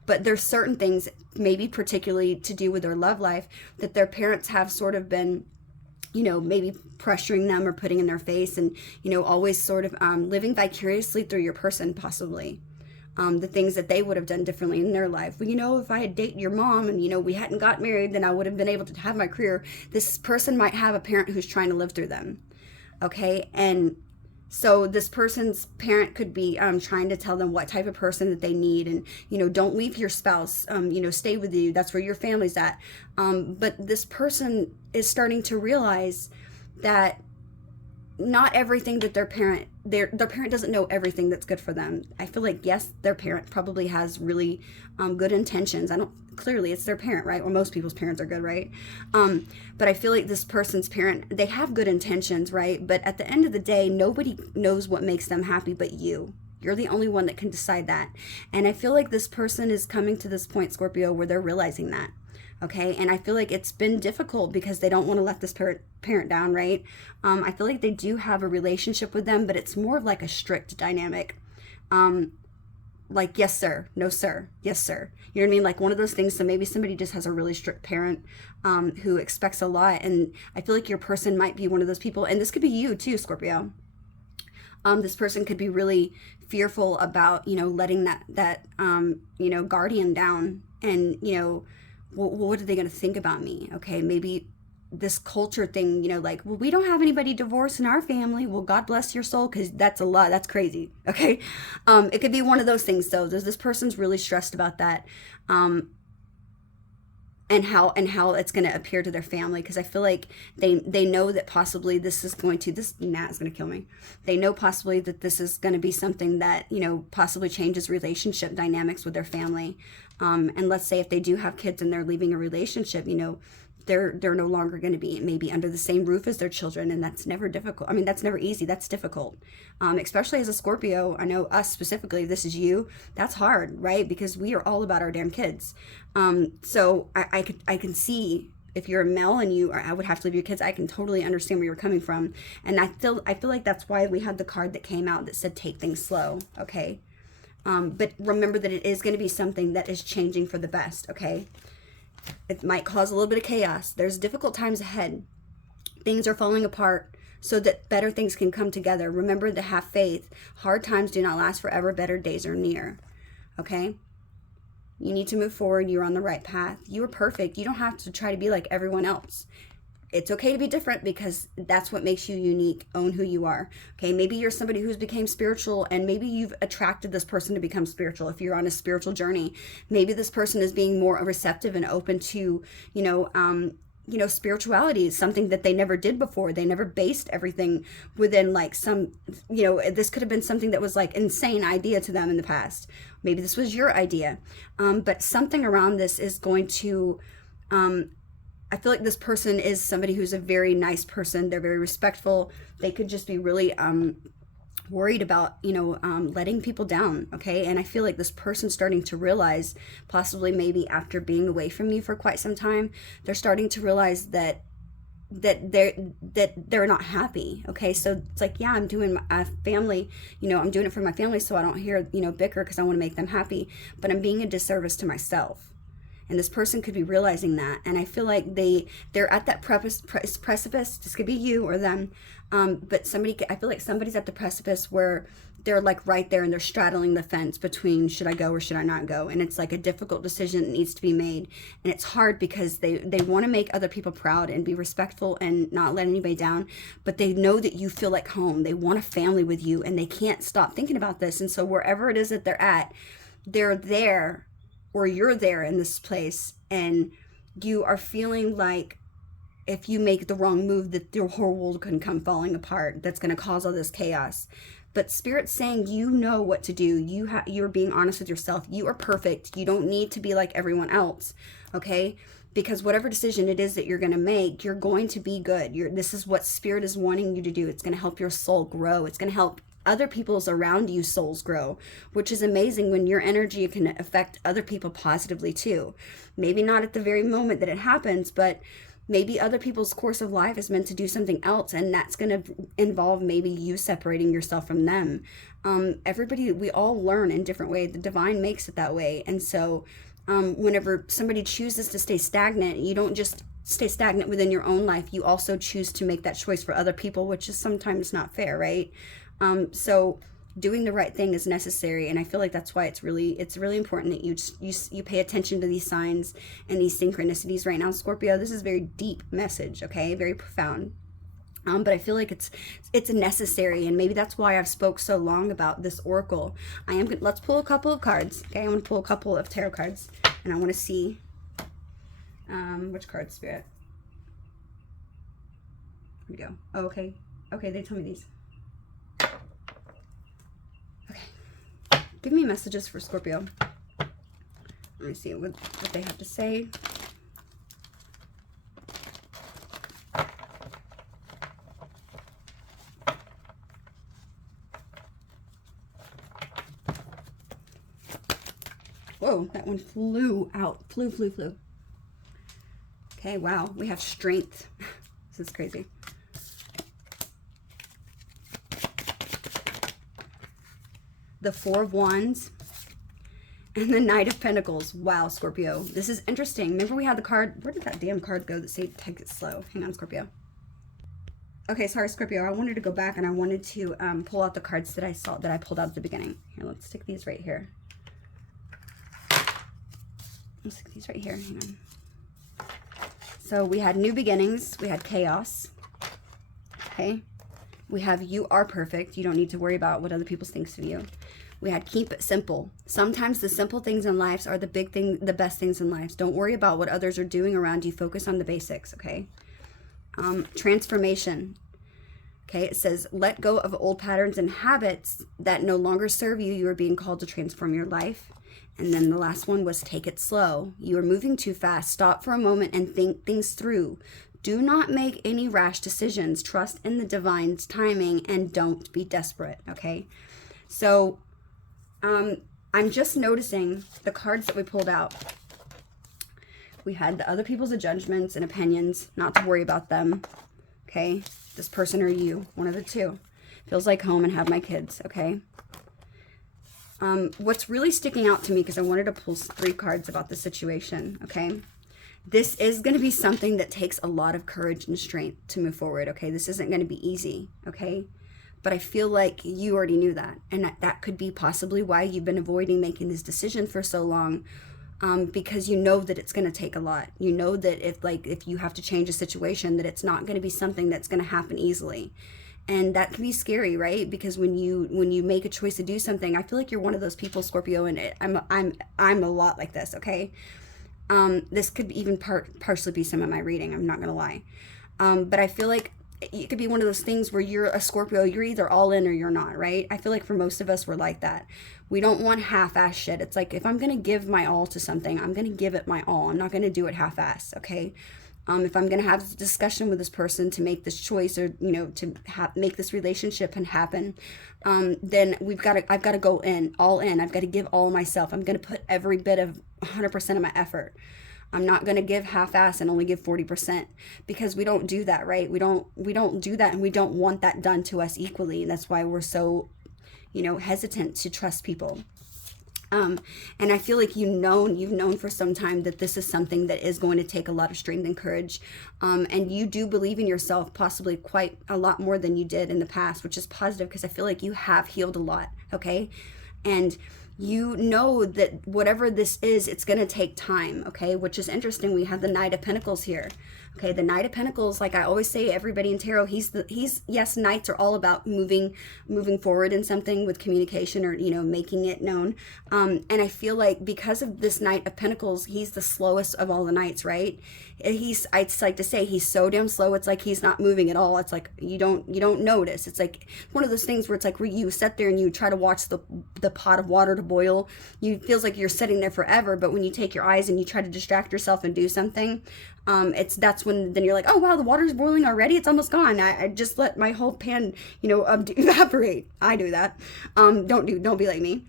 but there's certain things, maybe particularly to do with their love life, that their parents have sort of been, you know, maybe pressuring them or putting in their face, and, you know, always sort of living vicariously through your person, possibly. The things that they would have done differently in their life. Well, you know, if I had dated your mom and, you know, we hadn't got married, then I would have been able to have my career. This person might have a parent who's trying to live through them. Okay. And so this person's parent could be trying to tell them what type of person that they need. And, you know, don't leave your spouse, you know, stay with you. That's where your family's at. But this person is starting to realize that not everything that their parent doesn't know everything that's good for them. I feel like, yes, their parent probably has really good intentions. Clearly it's their parent, right? Or most people's parents are good, right? But I feel like this person's parent, they have good intentions, right? But at the end of the day, nobody knows what makes them happy but you. You're the only one that can decide that. And I feel like this person is coming to this point, Scorpio, where they're realizing that. Okay, and I feel like it's been difficult because they don't want to let this parent down, right? I feel like they do have a relationship with them, but it's more of like a strict dynamic. Like, yes, sir, no, sir, yes, sir. You know what I mean? Like one of those things. So maybe somebody just has a really strict parent who expects a lot. And I feel like your person might be one of those people. And this could be you too, Scorpio. This person could be really fearful about, you know, letting that you know, guardian down, and, you know, well, what are they going to think about me? Okay, maybe this culture thing, you know, like, well, we don't have anybody divorced in our family. Well, God bless your soul, because that's a lot. That's crazy. Okay, it could be one of those things. So this person's really stressed about that, and how it's going to appear to their family, because I feel like they know that possibly this gnat is going to kill me. They know possibly that this is going to be something that, you know, possibly changes relationship dynamics with their family. And let's say if they do have kids and they're leaving a relationship, you know, they're no longer going to be maybe under the same roof as their children, and that's never difficult. I mean, that's never easy. That's difficult, especially as a Scorpio. I know us specifically. If this is you, that's hard, right? Because we are all about our damn kids. So I can see if you're a male and I would have to leave your kids. I can totally understand where you're coming from, and I feel like that's why we had the card that came out that said take things slow. Okay. But remember that it is going to be something that is changing for the best, okay? It might cause a little bit of chaos. There's difficult times ahead. Things are falling apart so that better things can come together. Remember to have faith. Hard times do not last forever. Better days are near, okay? You need to move forward. You're on the right path. You are perfect. You don't have to try to be like everyone else. it's okay to be different, because that's what makes you unique. Own who you are. Okay, maybe you're somebody who's became spiritual, and maybe you've attracted this person to become spiritual. If you're on a spiritual journey, maybe this person is being more receptive and open to, spirituality is something that they never did before. They never based everything within like some, this could have been something that was like insane idea to them in the past. Maybe this was your idea. But something around this is going to, I feel like this person is somebody who's a very nice person. They're very respectful. They could just be really worried about, letting people down, okay? And I feel like this person's starting to realize, possibly maybe after being away from you for quite some time, they're starting to realize that they're not happy, okay? So it's like, yeah, I'm doing a family, I'm doing it for my family so I don't hear, bicker, because I want to make them happy, but I'm being a disservice to myself. And this person could be realizing that. And I feel like they're at that precipice. This could be you or them. But I feel like somebody's at the precipice where they're like right there and they're straddling the fence between should I go or should I not go? And it's like a difficult decision that needs to be made. And it's hard because they want to make other people proud and be respectful and not let anybody down. But they know that you feel like home. They want a family with you, and they can't stop thinking about this. And so wherever it is that they're there, or you're there in this place, and you are feeling like if you make the wrong move that your whole world can come falling apart. That's going to cause all this chaos. But Spirit's saying you know what to do. You're being honest with yourself. You are perfect. You don't need to be like everyone else, okay? Because whatever decision it is that you're going to make, you're going to be good. This is what Spirit is wanting you to do. It's going to help your soul grow. It's going to help other people's around you souls grow, which is amazing when your energy can affect other people positively too. Maybe not at the very moment that it happens, but maybe other people's course of life is meant to do something else, and that's going to involve maybe you separating yourself from them. We all learn in different ways. The divine makes it that way. And so whenever somebody chooses to stay stagnant, you don't just stay stagnant within your own life. You also choose to make that choice for other people, which is sometimes not fair, right? So doing the right thing is necessary, and I feel like that's why it's really important that you pay attention to these signs and these synchronicities right now, Scorpio. This is a very deep message, okay? Very profound. But I feel like it's necessary, and maybe that's why I've spoke so long about this oracle. Let's pull a couple of cards, okay? I'm going to pull a couple of tarot cards, and I want to see which card, Spirit. Here we go. Oh, okay. Okay, they tell me these. Give me messages for Scorpio. Let me see what they have to say. Whoa, that one flew out. Flew. Okay, wow. We have strength. This is crazy. The Four of Wands, and the Knight of Pentacles. Wow, Scorpio. This is interesting. Remember we had the card, where did that damn card go that said take it slow? Hang on, Scorpio. Okay, sorry, Scorpio. I wanted to go back and I wanted to pull out the cards that I pulled out at the beginning. Here, let's stick these right here. Let's stick these right here. Hang on. So we had new beginnings. We had chaos. Okay. We have you are perfect. You don't need to worry about what other people think of you. We had keep it simple. Sometimes the simple things in life are the best things in life. Don't worry about what others are doing around you. Focus on the basics, okay? Transformation. Okay, it says, let go of old patterns and habits that no longer serve you. You are being called to transform your life. And then the last one was take it slow. You are moving too fast. Stop for a moment and think things through. Do not make any rash decisions. Trust in the divine's timing and don't be desperate, okay? So I'm just noticing the cards that we pulled out. We had the other people's judgments and opinions, not to worry about them, okay? This person or you, one of the two. Feels like home and have my kids, okay? What's really sticking out to me, because I wanted to pull 3 cards about the situation, okay? This is going to be something that takes a lot of courage and strength to move forward, okay? This isn't going to be easy, okay? But I feel like you already knew that. And that could be possibly why you've been avoiding making this decision for so long. because you know that it's going to take a lot. You know that if you have to change a situation, that it's not going to be something that's going to happen easily. And that can be scary, right? Because when you make a choice to do something, I feel like you're one of those people, Scorpio, and I'm a lot like this, okay? This could even partially be some of my reading, I'm not going to lie. But I feel like it could be one of those things where you're a Scorpio, you're either all in or you're not, right? I feel like for most of us, we're like that. We don't want half-ass shit. It's like, if I'm going to give my all to something, I'm going to give it my all. I'm not going to do it half-ass, okay? If I'm going to have a discussion with this person to make this choice, or, you know, to make this relationship and happen, then I've got to go all in. I've got to give all myself. I'm going to put every bit of 100% of my effort. I'm not going to give half-ass and only give 40%, because we don't do that, right? We don't do that, and we don't want that done to us equally. And that's why we're so, you know, hesitant to trust people. And I feel like you've known for some time that this is something that is going to take a lot of strength and courage. And you do believe in yourself, possibly quite a lot more than you did in the past, which is positive, because I feel like you have healed a lot, okay? And you know that whatever this is, it's going to take time, okay? Which is interesting. We have the Knight of Pentacles here. Okay, the Knight of Pentacles, like I always say, everybody in tarot, yes, Knights are all about moving forward in something with communication, or, you know, making it known. And I feel like because of this Knight of Pentacles, he's the slowest of all the Knights, right? I just like to say, he's so damn slow. It's like he's not moving at all. It's like you don't notice. It's like one of those things where it's like where you sit there and you try to watch the pot of water to boil. It feels like you're sitting there forever, but when you take your eyes and you try to distract yourself and do something, that's when then you're like, oh wow, the water's boiling already, it's almost gone. I just let my whole pan, you know, evaporate. I do that. Don't be like me.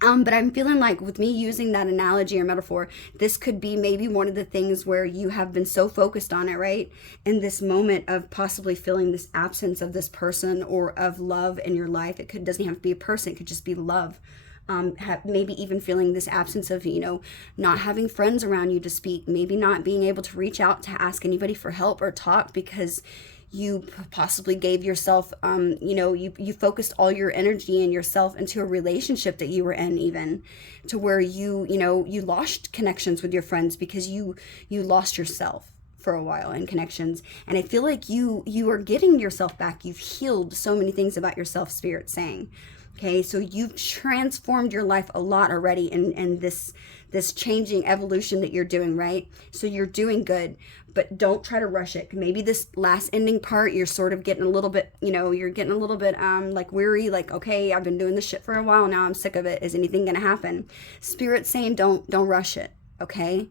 But I'm feeling like with me using that analogy or metaphor, this could be maybe one of the things where you have been so focused on it, right? In this moment of possibly feeling this absence of this person or of love in your life. Doesn't have to be a person, it could just be love. Maybe even feeling this absence of, you know, not having friends around you to speak, maybe not being able to reach out to ask anybody for help or talk because you possibly gave yourself, you know, you focused all your energy and yourself into a relationship that you were in, even to where you lost connections with your friends because you lost yourself for a while in connections. And I feel like you are getting yourself back. You've healed so many things about yourself, Spirit saying. Okay, so you've transformed your life a lot already in this changing evolution that you're doing, right? So you're doing good, but don't try to rush it. Maybe this last ending part, you're sort of getting a little bit, you know, you're getting a little bit like weary, like, okay, I've been doing this shit for a while now, I'm sick of it. Is anything gonna happen? Spirit's saying don't rush it, okay?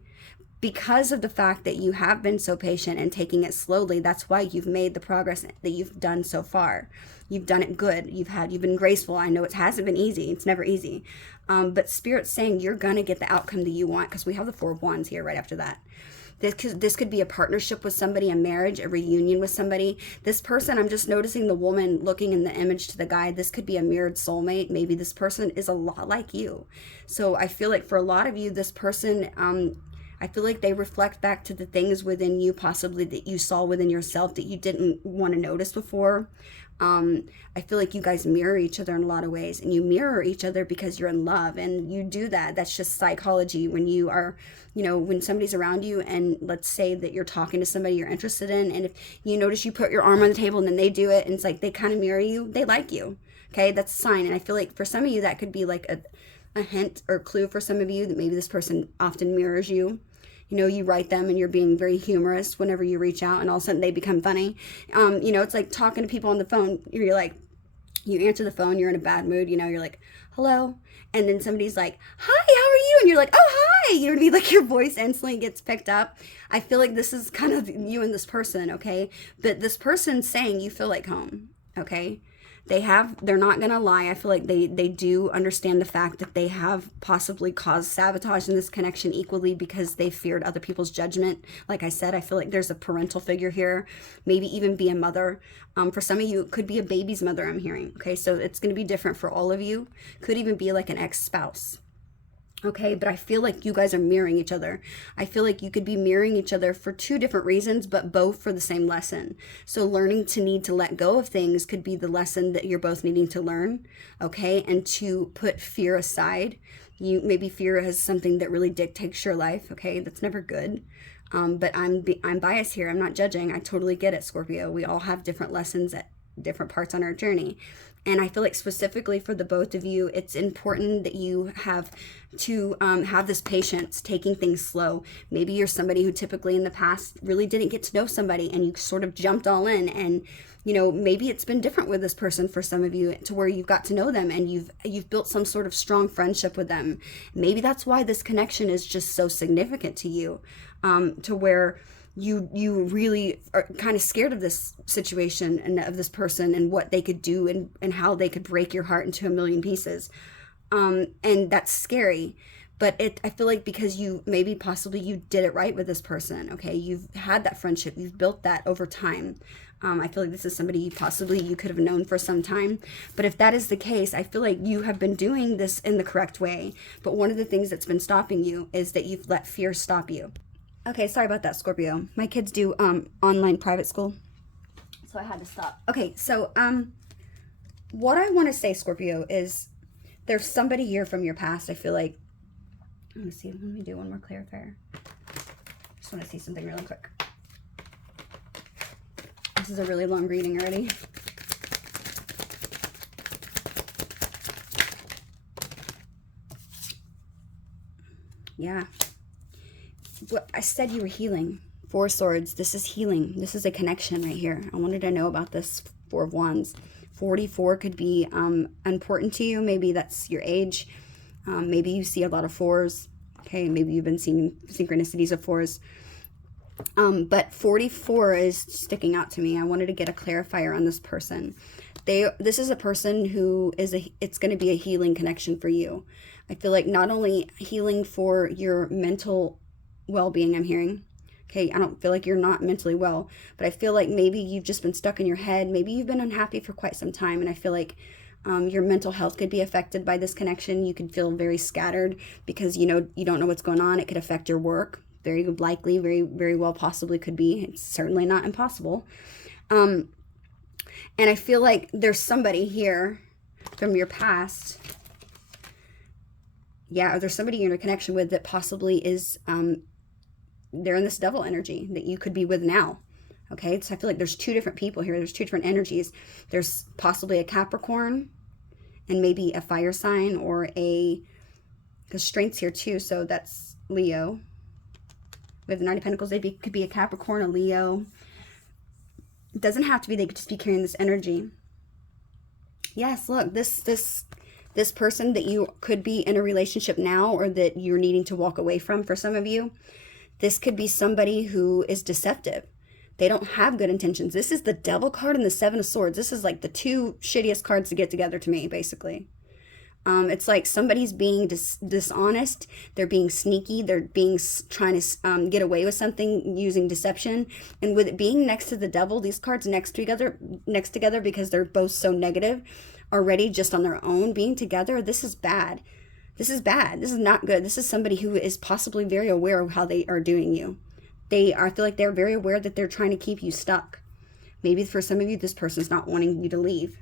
Because of the fact that you have been so patient and taking it slowly, that's why you've made the progress that you've done so far. You've done it good. You've been graceful. I know it hasn't been easy. It's never easy. But Spirit's saying you're going to get the outcome that you want, because we have the Four of Wands here right after that. This could be a partnership with somebody, a marriage, a reunion with somebody. This person, I'm just noticing the woman looking in the image to the guy. This could be a mirrored soulmate. Maybe this person is a lot like you. So I feel like for a lot of you, this person, I feel like they reflect back to the things within you possibly that you saw within yourself that you didn't want to notice before. I feel like you guys mirror each other in a lot of ways, and you mirror each other because you're in love, and you do that. That's just psychology. When you are, you know, when somebody's around you, and let's say that you're talking to somebody you're interested in, and if you notice you put your arm on the table and then they do it, and it's like they kind of mirror you, they like you. Okay, that's a sign. And I feel like for some of you that could be like a hint or clue for some of you that maybe this person often mirrors you. You know, you write them and you're being very humorous whenever you reach out, and all of a sudden they become funny. You know, it's like talking to people on the phone. You're like, you answer the phone, you're in a bad mood, you know, you're like, hello. And then somebody's like, hi, how are you? And you're like, oh, hi. You know what I mean? Like your voice instantly gets picked up. I feel like this is kind of you and this person, okay? But this person's saying you feel like home, okay? They're not going to lie. I feel like they do understand the fact that they have possibly caused sabotage in this connection equally because they feared other people's judgment. Like I said, I feel like there's a parental figure here, maybe even be a mother. For some of you, it could be a baby's mother, I'm hearing. Okay, so it's going to be different for all of you. Could even be like an ex-spouse. Okay, but I feel like you guys are mirroring each other. I feel like you could be mirroring each other for two different reasons, but both for the same lesson. So learning to need to let go of things could be the lesson that you're both needing to learn, okay? And to put fear aside. You maybe fear is something that really dictates your life, okay? That's never good. But I'm biased here. I'm not judging. I totally get it, Scorpio. We all have different lessons at different parts on our journey. And I feel like specifically for the both of you, it's important that you have to have this patience, taking things slow. Maybe you're somebody who typically in the past really didn't get to know somebody and you sort of jumped all in, and you know, maybe it's been different with this person for some of you, to where you've got to know them and you've built some sort of strong friendship with them. Maybe that's why this connection is just so significant to you, to where you really are kind of scared of this situation and of this person and what they could do and how they could break your heart into a million pieces. And that's scary. But I feel like because you maybe possibly you did it right with this person, okay? You've had that friendship, you've built that over time. I feel like this is somebody possibly you could have known for some time. But if that is the case, I feel like you have been doing this in the correct way. But one of the things that's been stopping you is that you've let fear stop you. Okay, sorry about that, Scorpio. My kids do online private school, so I had to stop. Okay, so what I want to say, Scorpio, is there's somebody here from your past. I feel like, let me do one more clarifier. Just want to see something really quick. This is a really long reading already. Yeah. What I said, you were healing. Four Swords. This is healing. This is a connection right here. I wanted to know about this Four of Wands. 44 could be important to you. Maybe that's your age. Maybe you see a lot of fours. Okay, maybe you've been seeing synchronicities of fours. But 44 is sticking out to me. I wanted to get a clarifier on this person. This is a person who it's going to be a healing connection for you. I feel like not only healing for your mental well-being, I'm hearing. Okay, I don't feel like you're not mentally well, but I feel like maybe you've just been stuck in your head. Maybe you've been unhappy for quite some time, and I feel like your mental health could be affected by this connection. You could feel very scattered because you don't know what's going on. It could affect your work. Very likely, very, very well possibly could be. It's certainly not impossible. And I feel like there's somebody here from your past. Yeah, or there's somebody you're in a connection with that possibly is, they're in this devil energy that you could be with now. Okay, so I feel like there's two different people here. There's two different energies. There's possibly a Capricorn and maybe a fire sign, or because strength's here too, so that's Leo. We have the Knight of Pentacles. They could be a Capricorn, a Leo. It doesn't have to be. They could just be carrying this energy. Yes, look, this person that you could be in a relationship now, or that you're needing to walk away from for some of you, this could be somebody who is deceptive. They don't have good intentions. This is the Devil card and the Seven of Swords. This is like the two shittiest cards to get together to me, basically. It's like somebody's being dishonest. They're being sneaky. They're trying to get away with something using deception. And with it being next to the Devil, these cards next together because they're both so negative already just on their own, being together, this is bad. This is bad. This is not good. This is somebody who is possibly very aware of how they are doing you. I feel like they're very aware that they're trying to keep you stuck. Maybe for some of you, this person's not wanting you to leave.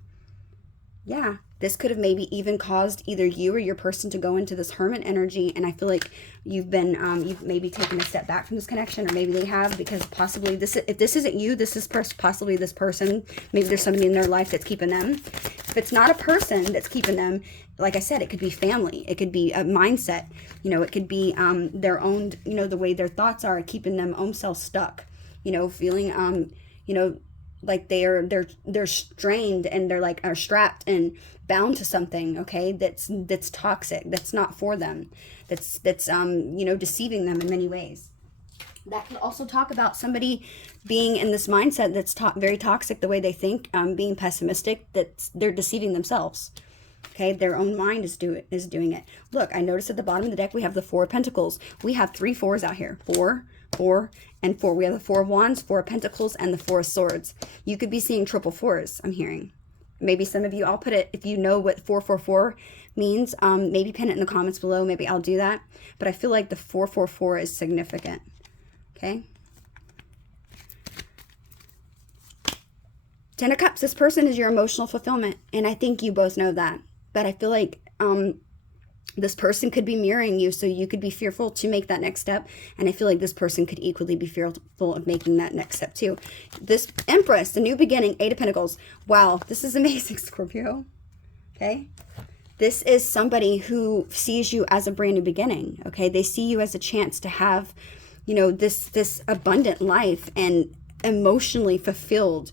Yeah, this could have maybe even caused either you or your person to go into this hermit energy. And I feel like you've maybe taken a step back from this connection, or maybe they have, because possibly if this isn't you, this is possibly this person. Maybe there's somebody in their life that's keeping them. If it's not a person that's keeping them, like I said, it could be family. It could be a mindset. It could be their own, the way their thoughts are keeping them own self stuck. Feeling, like they're strained, and they're like are strapped and bound to something, okay, that's toxic, that's not for them, that's deceiving them in many ways. That could also talk about somebody being in this mindset that's very toxic, the way they think, being pessimistic, that they're deceiving themselves. Okay, their own mind is doing it. Look, I noticed at the bottom of the deck we have the Four of Pentacles. We have 3 4s out here. 4, 4, and 4. We have the Four of Wands, Four of Pentacles, and the Four of Swords. You could be seeing triple fours, I'm hearing. Maybe some of you, I'll put it, if you know what 444 means. Maybe pin it in the comments below. Maybe I'll do that. But I feel like the 444 is significant. Okay. 10 of Cups, this person is your emotional fulfillment. And I think you both know that. But I feel like this person could be mirroring you, so you could be fearful to make that next step. And I feel like this person could equally be fearful of making that next step too. This Empress, the new beginning, 8 of Pentacles. Wow, this is amazing, Scorpio. Okay. This is somebody who sees you as a brand new beginning. Okay. They see you as a chance to have, you know, this abundant life and emotionally fulfilled,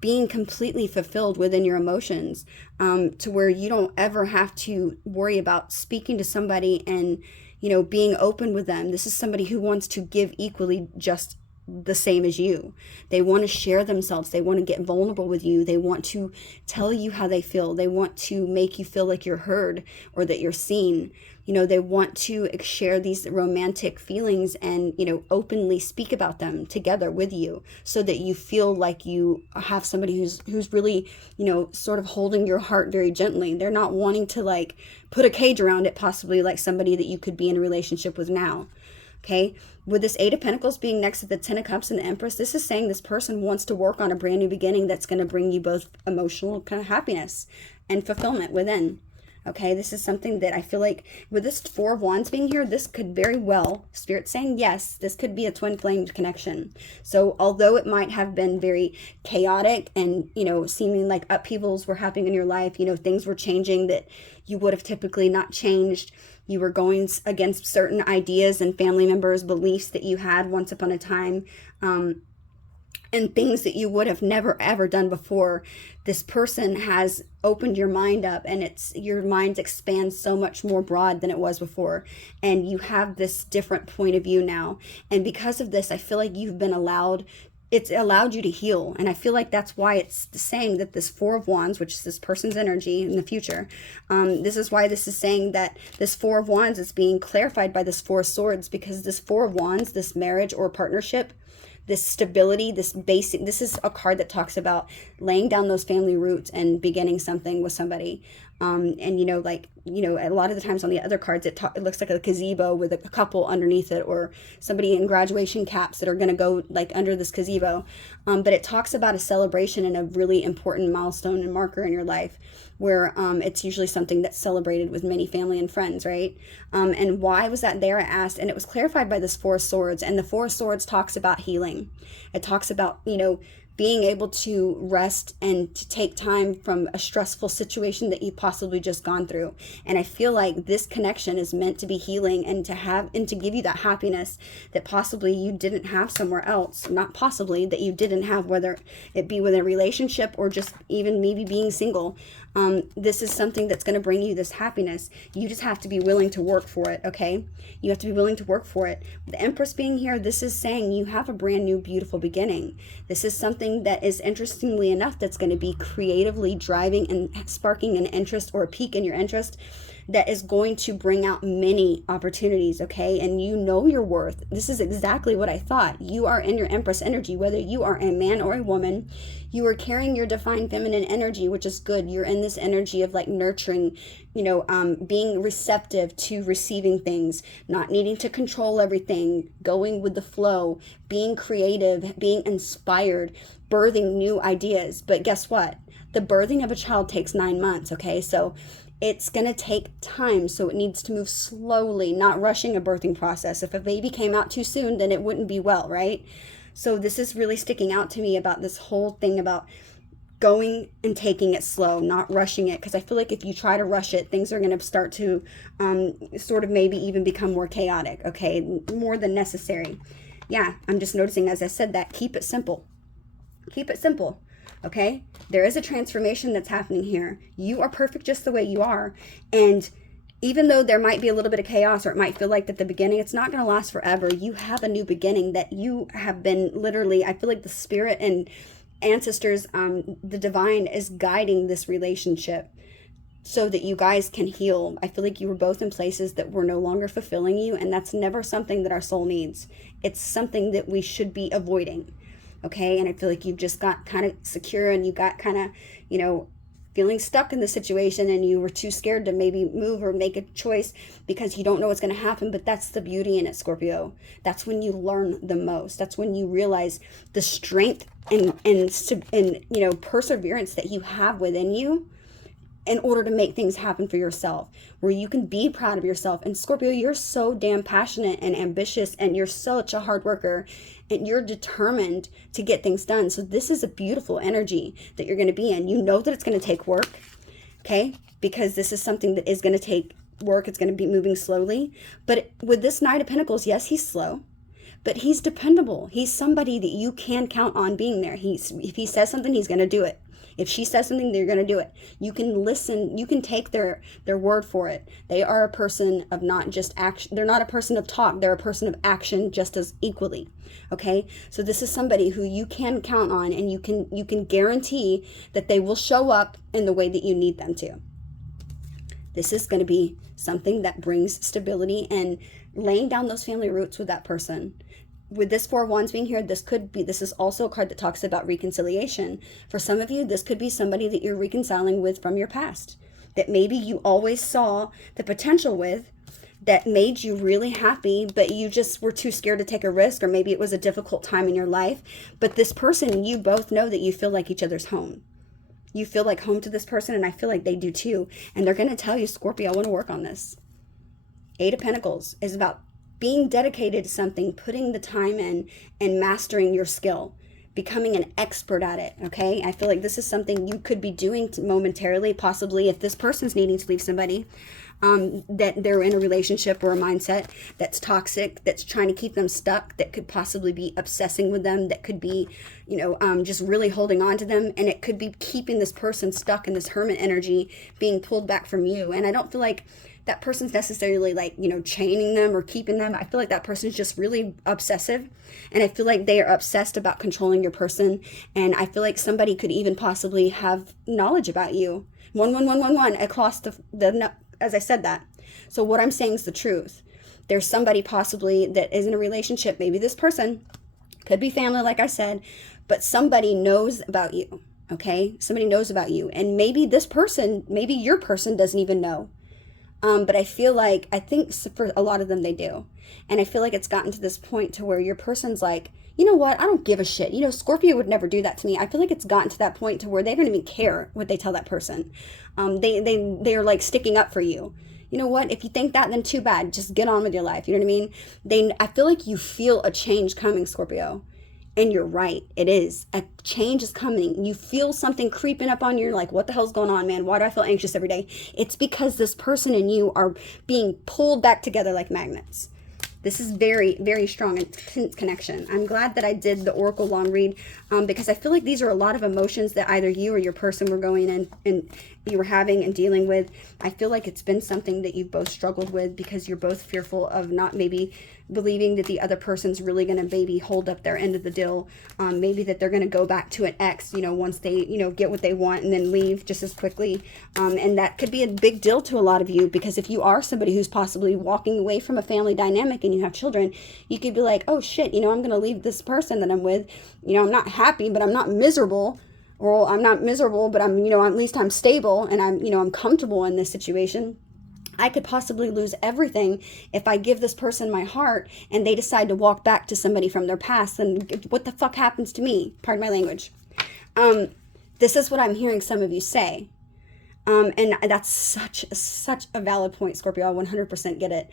being completely fulfilled within your emotions, to where you don't ever have to worry about speaking to somebody and, you know, being open with them. This is somebody who wants to give equally just the same as you. They want to share themselves. They want to get vulnerable with you. They want to tell you how they feel. They want to make you feel like you're heard or that you're seen. You know, they want to share these romantic feelings and, you know, openly speak about them together with you, so that you feel like you have somebody who's really, you know, sort of holding your heart very gently. They're not wanting to like put a cage around it, possibly like somebody that you could be in a relationship with now. Okay, with this 8 of Pentacles being next to the 10 of Cups and the Empress, this is saying this person wants to work on a brand new beginning that's going to bring you both emotional kind of happiness and fulfillment within. Okay, this is something that I feel like with this 4 of Wands being here, this could very well, Spirit saying yes, this could be a twin flame connection. So although it might have been very chaotic and, you know, seeming like upheavals were happening in your life, you know, things were changing that you would have typically not changed. You were going against certain ideas and family members' beliefs that you had once upon a time, and things that you would have never ever done before. This person has opened your mind up, and your mind expands so much more broad than it was before, and you have this different point of view now. And because of this, I feel like you've been allowed, it's allowed you to heal. And I feel like that's why it's saying that this 4 of Wands, which is this person's energy in the future, this is why this is saying that this 4 of Wands is being clarified by this 4 of Swords, because this 4 of Wands, this marriage or partnership, this stability, this basic, this is a card that talks about laying down those family roots and beginning something with somebody. And, you know, like, you know, a lot of the times on the other cards, it looks like a gazebo with a couple underneath it, or somebody in graduation caps that are going to go like under this gazebo. But it talks about a celebration and a really important milestone and marker in your life, where it's usually something that's celebrated with many family and friends, right? And why was that there, I asked, and it was clarified by this 4 of Swords. And the 4 of Swords talks about healing. It talks about, you know, being able to rest and to take time from a stressful situation that you possibly just gone through. And I feel like this connection is meant to be healing and to have, and to give you that happiness that possibly you didn't have somewhere else. Not possibly, that you didn't have, whether it be within a relationship or just even maybe being single. This is something that's going to bring you this happiness. You just have to be willing to work for it, okay? You have to be willing to work for it. The Empress being here, this is saying you have a brand new, beautiful beginning. This is something that is, interestingly enough, that's going to be creatively driving and sparking an interest or a peak in your interest that is going to bring out many opportunities, okay? And you know your worth. This is exactly what I thought. You are in your Empress energy, whether you are a man or a woman. You are carrying your divine feminine energy, which is good. You're in this energy of like nurturing, you know, being receptive to receiving things, not needing to control everything, going with the flow, being creative, being inspired, birthing new ideas. But guess what? The birthing of a child takes 9 months, okay? So it's going to take time, so it needs to move slowly, not rushing a birthing process. If a baby came out too soon, then it wouldn't be well, right? So this is really sticking out to me about this whole thing about going and taking it slow, not rushing it, because I feel like if you try to rush it, things are going to start to sort of maybe even become more chaotic, okay? More than necessary. Yeah, I'm just noticing as I said that, keep it simple. Keep it simple. Okay, there is a transformation that's happening here. You are perfect just the way you are. And even though there might be a little bit of chaos, or it might feel like at the beginning, it's not going to last forever. You have a new beginning that you have been literally, I feel like the spirit and ancestors, the divine is guiding this relationship so that you guys can heal. I feel like you were both in places that were no longer fulfilling you. And that's never something that our soul needs. It's something that we should be avoiding. Okay, and I feel like you've just got kind of secure, and you got kind of, you know, feeling stuck in the situation and you were too scared to maybe move or make a choice because you don't know what's going to happen. But that's the beauty in it, Scorpio. That's when you learn the most. That's when you realize the strength and you know, perseverance that you have within you in order to make things happen for yourself, where you can be proud of yourself. And Scorpio, you're so damn passionate and ambitious, and you're such a hard worker, and you're determined to get things done. So this is a beautiful energy that you're going to be in. You know that it's going to take work, okay? Because this is something that is going to take work. It's going to be moving slowly. But with this Knight of Pentacles, yes, he's slow, but he's dependable. He's somebody that you can count on being there. If he says something, he's going to do it. If she says something, they're going to do it. You can listen. You can take their word for it. They are a person of not just action. They're not a person of talk. They're a person of action just as equally. Okay? So this is somebody who you can count on, and you can guarantee that they will show up in the way that you need them to. This is going to be something that brings stability and laying down those family roots with that person. With this Four of Wands being here, this is also a card that talks about reconciliation. For some of you, this could be somebody that you're reconciling with from your past, that maybe you always saw the potential with, that made you really happy, but you just were too scared to take a risk, or maybe it was a difficult time in your life. But this person, you both know that you feel like each other's home. You feel like home to this person, and I feel like they do too. And they're going to tell you, Scorpio, I want to work on this. Eight of Pentacles is about being dedicated to something, putting the time in, and mastering your skill, becoming an expert at it, okay? I feel like this is something you could be doing momentarily, possibly if this person's needing to leave somebody, that they're in a relationship or a mindset that's toxic, that's trying to keep them stuck, that could possibly be obsessing with them, that could be, you know, just really holding on to them, and it could be keeping this person stuck in this hermit energy, being pulled back from you. And I don't feel like that person's necessarily like, you know, chaining them or keeping them. I feel like that person's just really obsessive. And I feel like they are obsessed about controlling your person. And I feel like somebody could even possibly have knowledge about you. 11111 across the as I said that. So what I'm saying is the truth. There's somebody possibly that is in a relationship. Maybe this person could be family, like I said, but somebody knows about you. Okay. Somebody knows about you. And maybe this person, maybe your person doesn't even know. But I think for a lot of them, they do. And I feel like it's gotten to this point to where your person's like, you know what? I don't give a shit. You know, Scorpio would never do that to me. I feel like it's gotten to that point to where they don't even care what they tell that person. They're like sticking up for you. You know what? If you think that, then too bad. Just get on with your life. You know what I mean? I feel like you feel a change coming, Scorpio. And you're right. It is. A change is coming. You feel something creeping up on you. You're like, what the hell's going on, man? Why do I feel anxious every day? It's because this person and you are being pulled back together like magnets. This is very, very strong and connection. I'm glad that I did the Oracle long read because I feel like these are a lot of emotions that either you or your person were going in and you were having and dealing with. I feel like it's been something that you've both struggled with because you're both fearful of not maybe believing that the other person's really going to maybe hold up their end of the deal. Maybe that they're going to go back to an ex, you know, once they, you know, get what they want and then leave just as quickly. And that could be a big deal to a lot of you because if you are somebody who's possibly walking away from a family dynamic and you have children, you could be like, oh shit, you know, I'm going to leave this person that I'm with. You know, I'm not happy, but I'm not miserable. Or I'm not miserable, but I'm, you know, at least I'm stable and I'm, you know, I'm comfortable in this situation. I could possibly lose everything if I give this person my heart and they decide to walk back to somebody from their past. Then what the fuck happens to me? Pardon my language. This is what I'm hearing some of you say. And that's such a valid point, Scorpio. I 100% get it.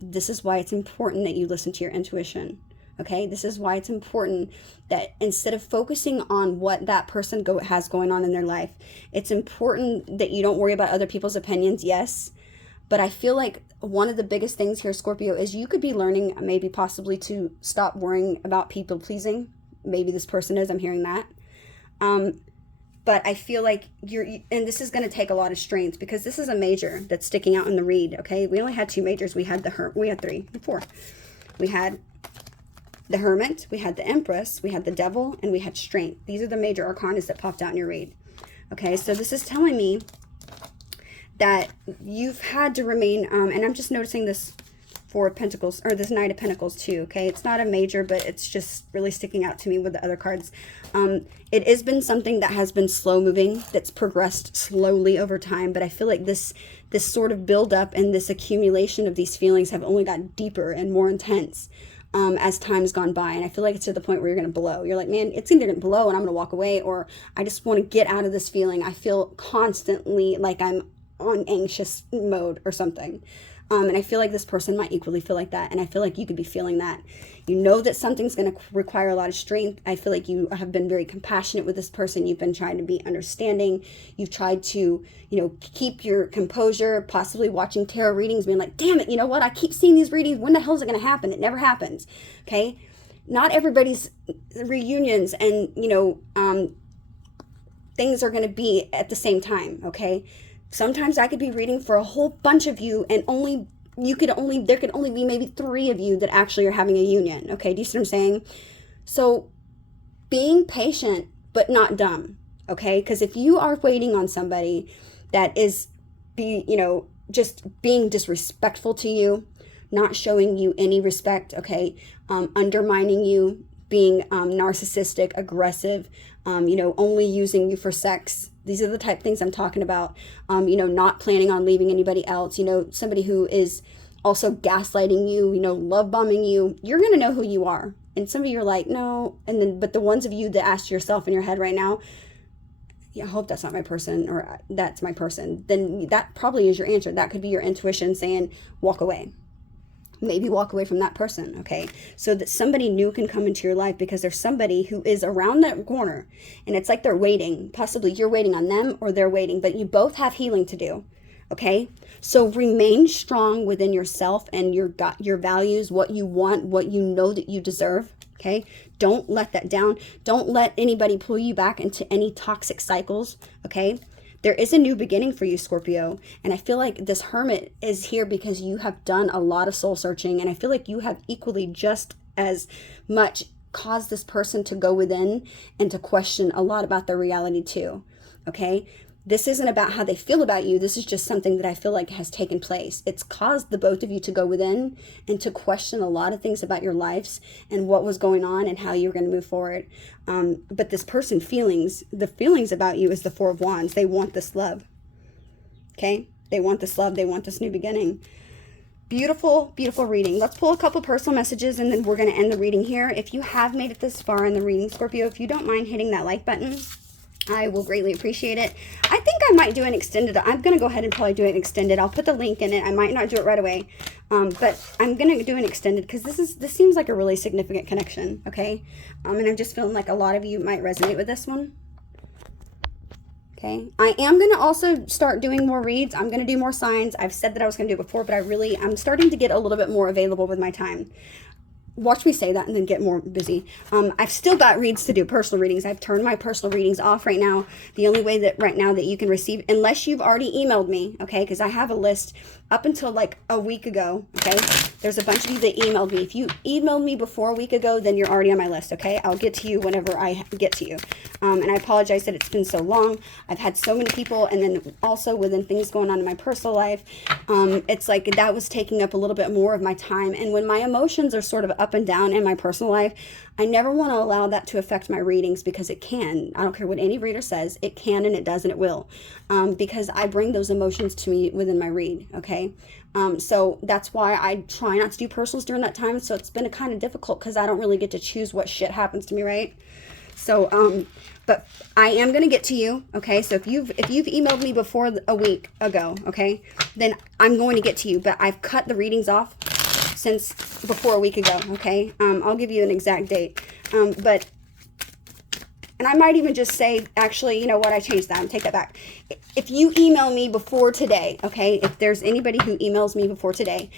This is why it's important that you listen to your intuition. Okay, this is why it's important that instead of focusing on what that person has going on in their life, it's important that you don't worry about other people's opinions, yes. But I feel like one of the biggest things here, Scorpio, is you could be learning maybe possibly to stop worrying about people pleasing. Maybe this person is, I'm hearing that. But I feel like and this is going to take a lot of strength because this is a major that's sticking out in the read, okay? We only had 2 majors. We had 4. We had the Hermit, we had the Empress, we had the Devil, and we had Strength. These are the major arcanas that popped out in your read. Okay, so this is telling me that you've had to remain, and I'm just noticing this Four of Pentacles, or this Knight of Pentacles too, okay? It's not a major, but it's just really sticking out to me with the other cards. It has been something that has been slow moving, that's progressed slowly over time, but I feel like this sort of build up and this accumulation of these feelings have only gotten deeper and more intense as time's gone by. And I feel like it's to the point where you're going to blow. You're like, man, it's either going to blow and I'm going to walk away, or I just want to get out of this feeling. I feel constantly like I'm on anxious mode or something. And I feel like this person might equally feel like that. And I feel like you could be feeling that. You know that something's going to require a lot of strength. I feel like you have been very compassionate with this person. You've been trying to be understanding. You've tried to, you know, keep your composure, possibly watching tarot readings, being like, damn it, you know what? I keep seeing these readings. When the hell is it going to happen? It never happens. Okay. Not everybody's reunions and, you know, things are going to be at the same time. Okay. Sometimes I could be reading for a whole bunch of you and there could only be maybe 3 of you that actually are having a union. Okay, do you see what I'm saying? So being patient, but not dumb. Okay, because if you are waiting on somebody that is, just being disrespectful to you, not showing you any respect, okay, undermining you, being narcissistic, aggressive, only using you for sex. These are the type of things I'm talking about. Not planning on leaving anybody else. Somebody who is also gaslighting you, love bombing you. You're going to know who you are. And some of you are like, no. But the ones of you that asked yourself in your head right now, yeah, I hope that's not my person, or that's my person. Then that probably is your answer. That could be your intuition saying, walk away. Maybe walk away from that person, okay? So that somebody new can come into your life, because there's somebody who is around that corner and it's like they're waiting. Possibly you're waiting on them or they're waiting, but you both have healing to do, okay? So remain strong within yourself and your values, what you want, what you know that you deserve, okay? Don't let that down. Don't let anybody pull you back into any toxic cycles, okay? There is a new beginning for you, Scorpio. And I feel like this Hermit is here because you have done a lot of soul searching. And I feel like you have equally just as much caused this person to go within and to question a lot about their reality too. Okay? This isn't about how they feel about you. This is just something that I feel like has taken place. It's caused the both of you to go within and to question a lot of things about your lives and what was going on and how you're going to move forward. But this person the feelings about you is the Four of Wands. They want this love. Okay? They want this love. They want this new beginning. Beautiful, beautiful reading. Let's pull a couple personal messages and then we're going to end the reading here. If you have made it this far in the reading, Scorpio, if you don't mind hitting that like button, I will greatly appreciate it. I think I might do an extended. I'm going to go ahead and probably do an extended. I'll put the link in it. I might not do it right away. But I'm going to do an extended because this seems like a really significant connection, okay? And I'm just feeling like a lot of you might resonate with this one. Okay. I am going to also start doing more reads. I'm going to do more signs. I've said that I was going to do it before, but I'm starting to get a little bit more available with my time. Watch me say that and then get more busy. I've still got reads to do, personal readings. I've turned my personal readings off right now. The only way that right now that you can receive, unless you've already emailed me, okay, because I have a list up until like a week ago, okay? There's a bunch of you that emailed me. If you emailed me before a week ago, then you're already on my list, okay? I'll get to you whenever I get to you. And I apologize that it's been so long. I've had so many people, and then also within things going on in my personal life, it's like that was taking up a little bit more of my time. And when my emotions are sort of up and down in my personal life, I never want to allow that to affect my readings, because it can. I don't care what any reader says. It can, and it does, and it will. Because I bring those emotions to me within my read, okay? So that's why I try not to do personals during that time. So it's been kind of difficult because I don't really get to choose what shit happens to me, right? So, but I am going to get to you, okay? So if you've emailed me before a week ago, okay, then I'm going to get to you. But I've cut the readings off since before a week ago, okay? I'll give you an exact date. And I might even just say, actually, you know what? I changed that. Take that back. If you email me before today, okay? If there's anybody who emails me before today,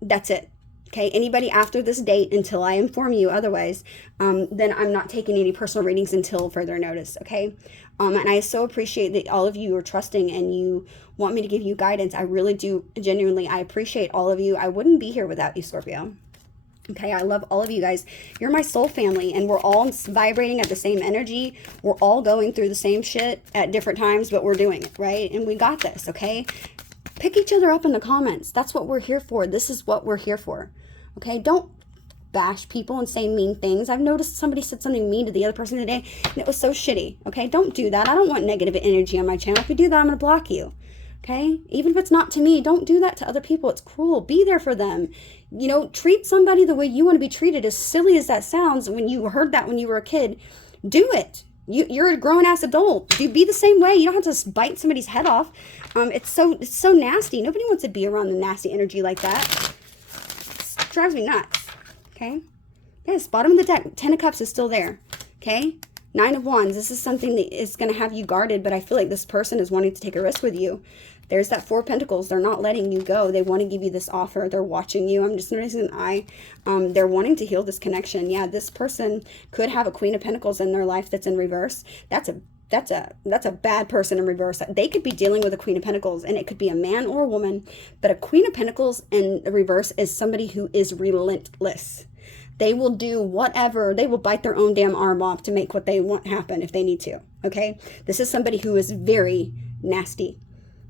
that's it. Okay? Anybody after this date, until I inform you otherwise, then I'm not taking any personal readings until further notice, okay? And I so appreciate that all of you are trusting and you want me to give you guidance. I really do. Genuinely, I appreciate all of you. I wouldn't be here without you, Scorpio. Okay, I love all of you guys. You're my soul family, and we're all vibrating at the same energy. We're all going through the same shit at different times, but we're doing it, right? And we got this, okay? Pick each other up in the comments. That's what we're here for. This is what we're here for. Okay? Don't bash people and say mean things. I've noticed somebody said something mean to the other person today, and it was so shitty. Okay? Don't do that. I don't want negative energy on my channel. If you do that, I'm going to block you. Okay? Even if it's not to me, don't do that to other people. It's cruel. Be there for them. You know, treat somebody the way you want to be treated. As silly as that sounds, when you heard that when you were a kid, do it. You're a grown-ass adult. You be the same way. You don't have to bite somebody's head off. It's so nasty. Nobody wants to be around the nasty energy like that. It drives me nuts. Okay? Yes, bottom of the deck. 10 of Cups is still there. Okay? 9 of Wands. This is something that is going to have you guarded, but I feel like this person is wanting to take a risk with you. There's that 4 of Pentacles. They're not letting you go. They want to give you this offer. They're watching you. I'm just noticing an eye. They're wanting to heal this connection. Yeah, this person could have a Queen of Pentacles in their life that's in reverse. That's a bad person in reverse. They could be dealing with a Queen of Pentacles, and it could be a man or a woman. But a Queen of Pentacles in reverse is somebody who is relentless. They will do whatever. They will bite their own damn arm off to make what they want happen if they need to. Okay? This is somebody who is very nasty.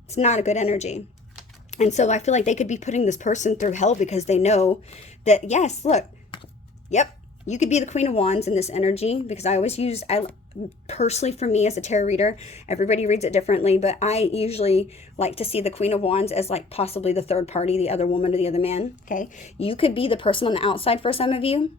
It's not a good energy. And so I feel like they could be putting this person through hell because they know that, yes, look, yep, you could be the Queen of Wands in this energy, because I personally, for me as a tarot reader, everybody reads it differently, but I usually like to see the Queen of Wands as like possibly the third party, the other woman or the other man. Okay. You could be the person on the outside for some of you.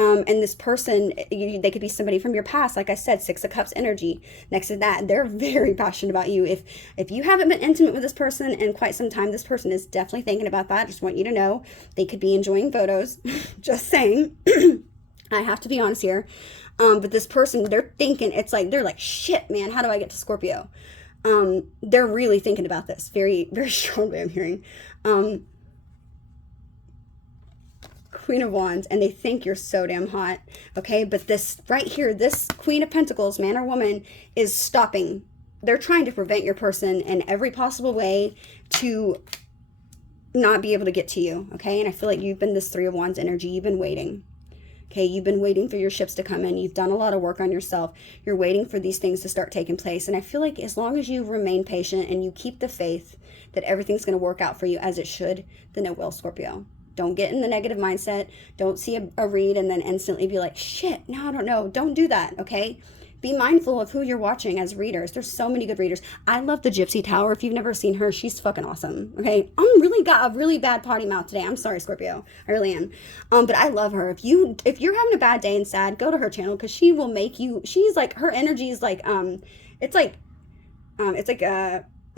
And this person, they could be somebody from your past. Like I said, 6 of Cups energy. Next to that, they're very passionate about you. If you haven't been intimate with this person in quite some time, this person is definitely thinking about that. Just want you to know they could be enjoying photos. Just saying. I have to be honest here. But this person, they're thinking, they're like, shit, man, how do I get to Scorpio? They're really thinking about this. Very, very strongly, I'm hearing. Queen of Wands, and they think you're so damn hot. Okay, but this right here, this Queen of Pentacles, man or woman, is stopping. They're trying to prevent your person in every possible way to not be able to get to you. Okay, and I feel like you've been this 3 of Wands energy. You've been waiting. Okay, you've been waiting for your ships to come in. You've done a lot of work on yourself. You're waiting for these things to start taking place. And I feel like as long as you remain patient and you keep the faith that everything's going to work out for you as it should, then it will, Scorpio. Don't get in the negative mindset. Don't see a read and then instantly be like, shit, no, I don't know. Don't do that, okay? Be mindful of who you're watching as readers. There's so many good readers. I love the Gypsy Tower. If you've never seen her, she's fucking awesome, okay? I'm really got a really bad potty mouth today. I'm sorry, Scorpio. I really am. But I love her. If you're having a bad day and sad, go to her channel, because she will make you, she's like, her energy is like, what's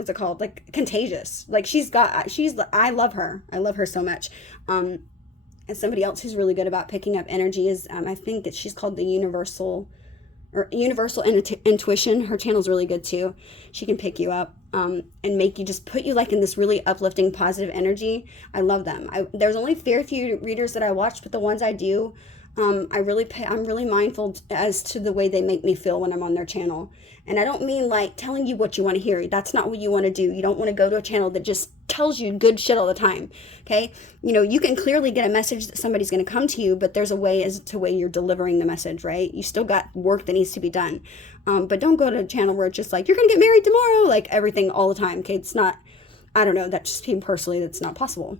it called? Like contagious. Like I love her. I love her so much. And somebody else who's really good about picking up energy is, I think that she's called the Universal Intuition. Her channel's really good too. She can pick you up, and make you, just put you like in this really uplifting, positive energy. I love them. There's only very few readers that I watch, but the ones I do, I'm really mindful as to the way they make me feel when I'm on their channel. And I don't mean like telling you what you want to hear. That's not what you want to do. You don't want to go to a channel that just tells you good shit all the time. Okay? You know, you can clearly get a message that somebody's going to come to you, but there's a way as to way you're delivering the message, right? You still got work that needs to be done. But don't go to a channel where it's just like, you're going to get married tomorrow, like everything all the time. Okay? It's not, I don't know. That's just me personally. That's not possible.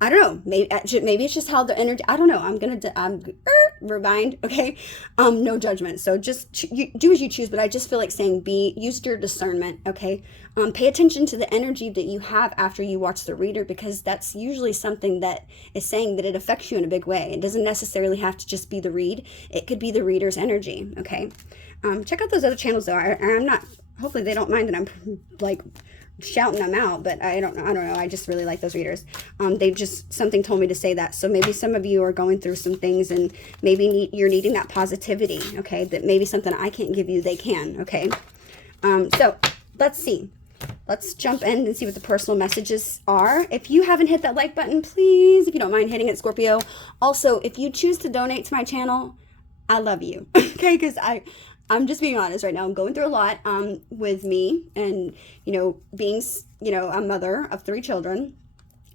I don't know. Maybe it's just how the energy. I don't know. I'm rewind. Okay. No judgment. So just you do as you choose. But I just feel like saying use your discernment. Okay. Pay attention to the energy that you have after you watch the reader, because that's usually something that is saying that it affects you in a big way. It doesn't necessarily have to just be the read. It could be the reader's energy. Okay. Check out those other channels though. I'm not. Hopefully they don't mind that I'm like shouting them out, but I don't know. I just really like those readers. Something told me to say that. So maybe some of you are going through some things, and maybe you're needing that positivity. Okay, that maybe something I can't give you, they can. Okay, so let's see. Let's jump in and see what the personal messages are. If you haven't hit that like button, please, if you don't mind hitting it, Scorpio. Also, if you choose to donate to my channel, I love you. Okay, because I'm just being honest right now. I'm going through a lot with me and, being, a mother of 3 children.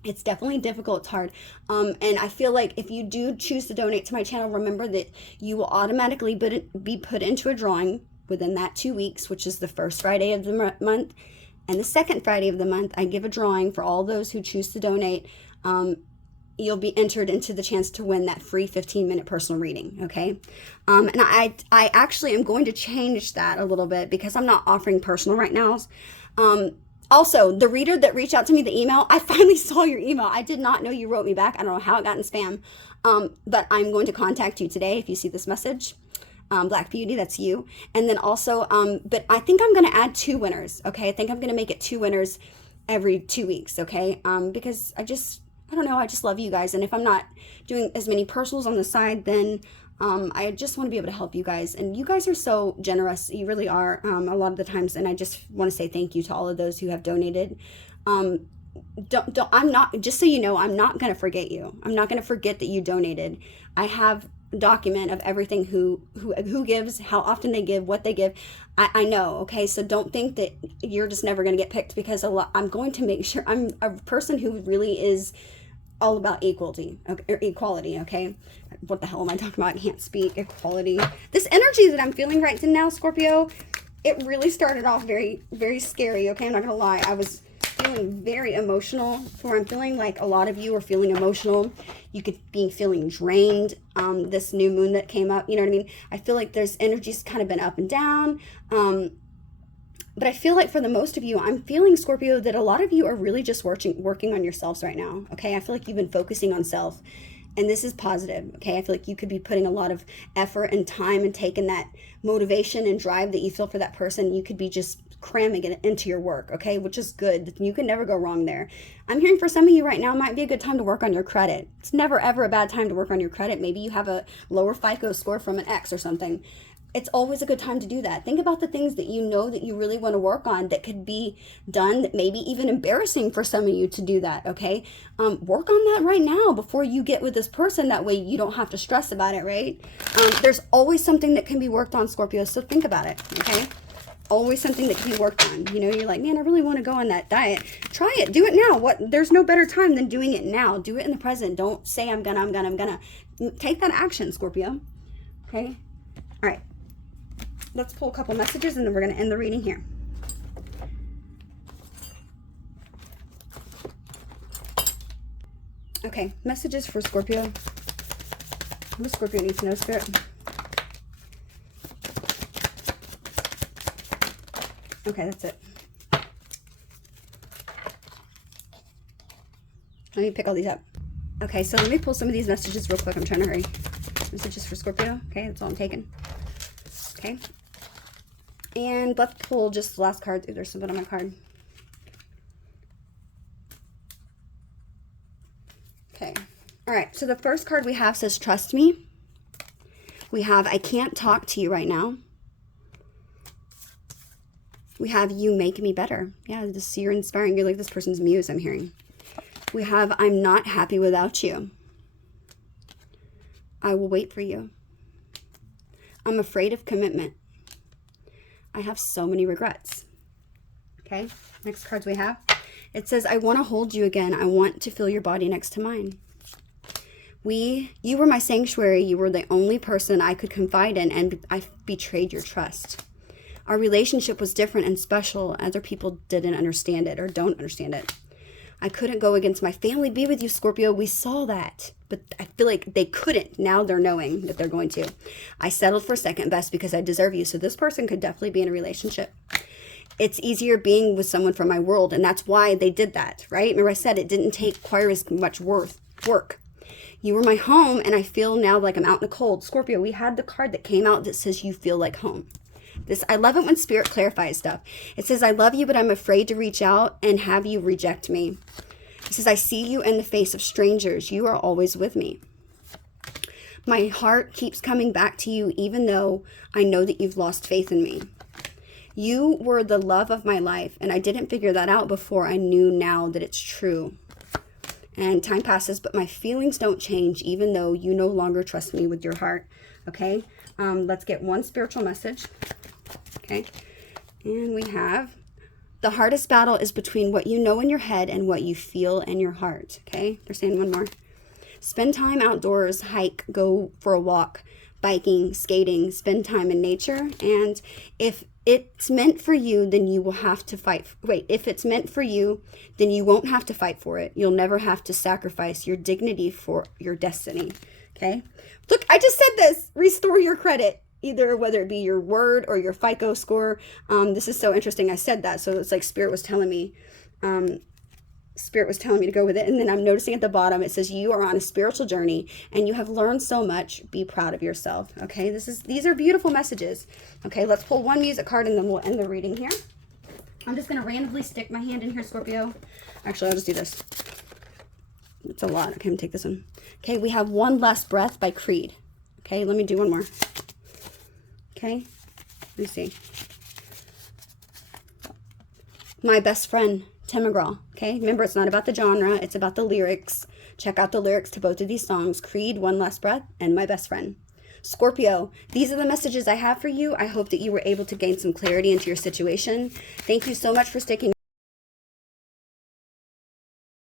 It's definitely difficult. It's hard. And I feel like if you do choose to donate to my channel, remember that you will automatically be put into a drawing within that 2 weeks, which is the first Friday of the month. And the second Friday of the month, I give a drawing for all those who choose to donate. You'll be entered into the chance to win that free 15-minute personal reading, okay? And I actually am going to change that a little bit because I'm not offering personal right now. Also, the reader that reached out to me, the email, I finally saw your email. I did not know you wrote me back. I don't know how it got in spam, but I'm going to contact you today if you see this message. Black Beauty, that's you. And then also, but I think I'm going to add 2 winners, okay? I think I'm going to make it 2 winners every 2 weeks, okay? Because I don't know, I just love you guys. And if I'm not doing as many personals on the side, then I just want to be able to help you guys. And you guys are so generous. You really are, a lot of the times. And I just want to say thank you to all of those who have donated. I'm not, just so you know, I'm not going to forget you. I'm not going to forget that you donated. I have a document of everything who gives, how often they give, what they give. I know, okay? So don't think that you're just never going to get picked, because I'm going to make sure I'm a person who really is all about equality, okay? What the hell am I talking about? I can't speak. Equality. This energy that I'm feeling right now, Scorpio, it really started off very, very scary, okay? I'm not gonna lie. I was feeling very emotional. For I'm feeling like a lot of you are feeling emotional. You could be feeling drained. This new moon that came up, you know what I mean? I feel like there's energy's kind of been up and down. But I feel like for the most of you, I'm feeling, Scorpio, that a lot of you are really just working on yourselves right now, okay? I feel like you've been focusing on self, and this is positive, okay? I feel like you could be putting a lot of effort and time and taking that motivation and drive that you feel for that person. You could be just cramming it into your work, okay? Which is good. You can never go wrong there. I'm hearing for some of you right now might be a good time to work on your credit. It's never, ever a bad time to work on your credit. Maybe you have a lower FICO score from an ex or something. It's always a good time to do that. Think about the things that you know that you really want to work on that could be done, that maybe even embarrassing for some of you to do that, okay? Work on that right now before you get with this person. That way you don't have to stress about it, right? There's always something that can be worked on, Scorpio, so think about it, okay? Always something that can be worked on. You know, you're like, man, I really want to go on that diet. Try it. Do it now. There's no better time than doing it now. Do it in the present. Don't say I'm gonna. Take that action, Scorpio, okay? All right. Let's pull a couple messages and then we're going to end the reading here. Okay, messages for Scorpio. What does Scorpio need to know, Spirit? Okay, that's it. Let me pick all these up. Okay, so let me pull some of these messages real quick. I'm trying to hurry. Messages for Scorpio. Okay, that's all I'm taking. Okay. And let's pull just the last card. There's something on my card. Okay. All right. So the first card we have says, trust me. We have, I can't talk to you right now. We have, you make me better. Yeah, this, you're inspiring. You're like this person's muse, I'm hearing. We have, I'm not happy without you. I will wait for you. I'm afraid of commitment. I have so many regrets. Okay, next cards we have. It says, I want to hold you again. I want to feel your body next to mine. You were my sanctuary. You were the only person I could confide in, and I betrayed your trust. Our relationship was different and special. Other people didn't understand it or don't understand it. I couldn't go against my family, be with you, Scorpio. We saw that, but I feel like they couldn't. Now they're knowing that they're going to. I settled for second best because I deserve you. So this person could definitely be in a relationship. It's easier being with someone from my world, and that's why they did that, right? Remember I said it didn't require as much work. You were my home, and I feel now like I'm out in the cold. Scorpio, we had the card that came out that says you feel like home. This, I love it when Spirit clarifies stuff. It says, I love you, but I'm afraid to reach out and have you reject me. It says, I see you in the face of strangers. You are always with me. My heart keeps coming back to you, even though I know that you've lost faith in me. You were the love of my life, and I didn't figure that out before. I knew now that it's true. And time passes, but my feelings don't change, even though you no longer trust me with your heart. Okay, let's get one spiritual message. Okay, and we have, the hardest battle is between what you know in your head and what you feel in your heart. Okay, they're saying one more. Spend time outdoors, hike, go for a walk, biking, skating, spend time in nature. And if it's meant for you, then you will have to fight. Wait, if it's meant for you, then you won't have to fight for it. You'll never have to sacrifice your dignity for your destiny. Okay? Look, I just said this. Restore your credit. Either whether it be your word or your FICO score. This is so interesting. I said that. So it's like Spirit was telling me. Spirit was telling me to go with it. And then I'm noticing at the bottom, it says, you are on a spiritual journey and you have learned so much. Be proud of yourself. Okay, these are beautiful messages. Okay, let's pull one music card and then we'll end the reading here. I'm just going to randomly stick my hand in here, Scorpio. Actually, I'll just do this. It's a lot. Okay, I'm going to take this one. Okay, we have One Last Breath by Creed. Okay, let me do one more. Okay, let me see. My Best Friend, Tim McGraw. Okay, remember, it's not about the genre, it's about the lyrics. Check out the lyrics to both of these songs, Creed, One Last Breath, and My Best Friend. Scorpio, these are the messages I have for you. I hope that you were able to gain some clarity into your situation. Thank you so much for sticking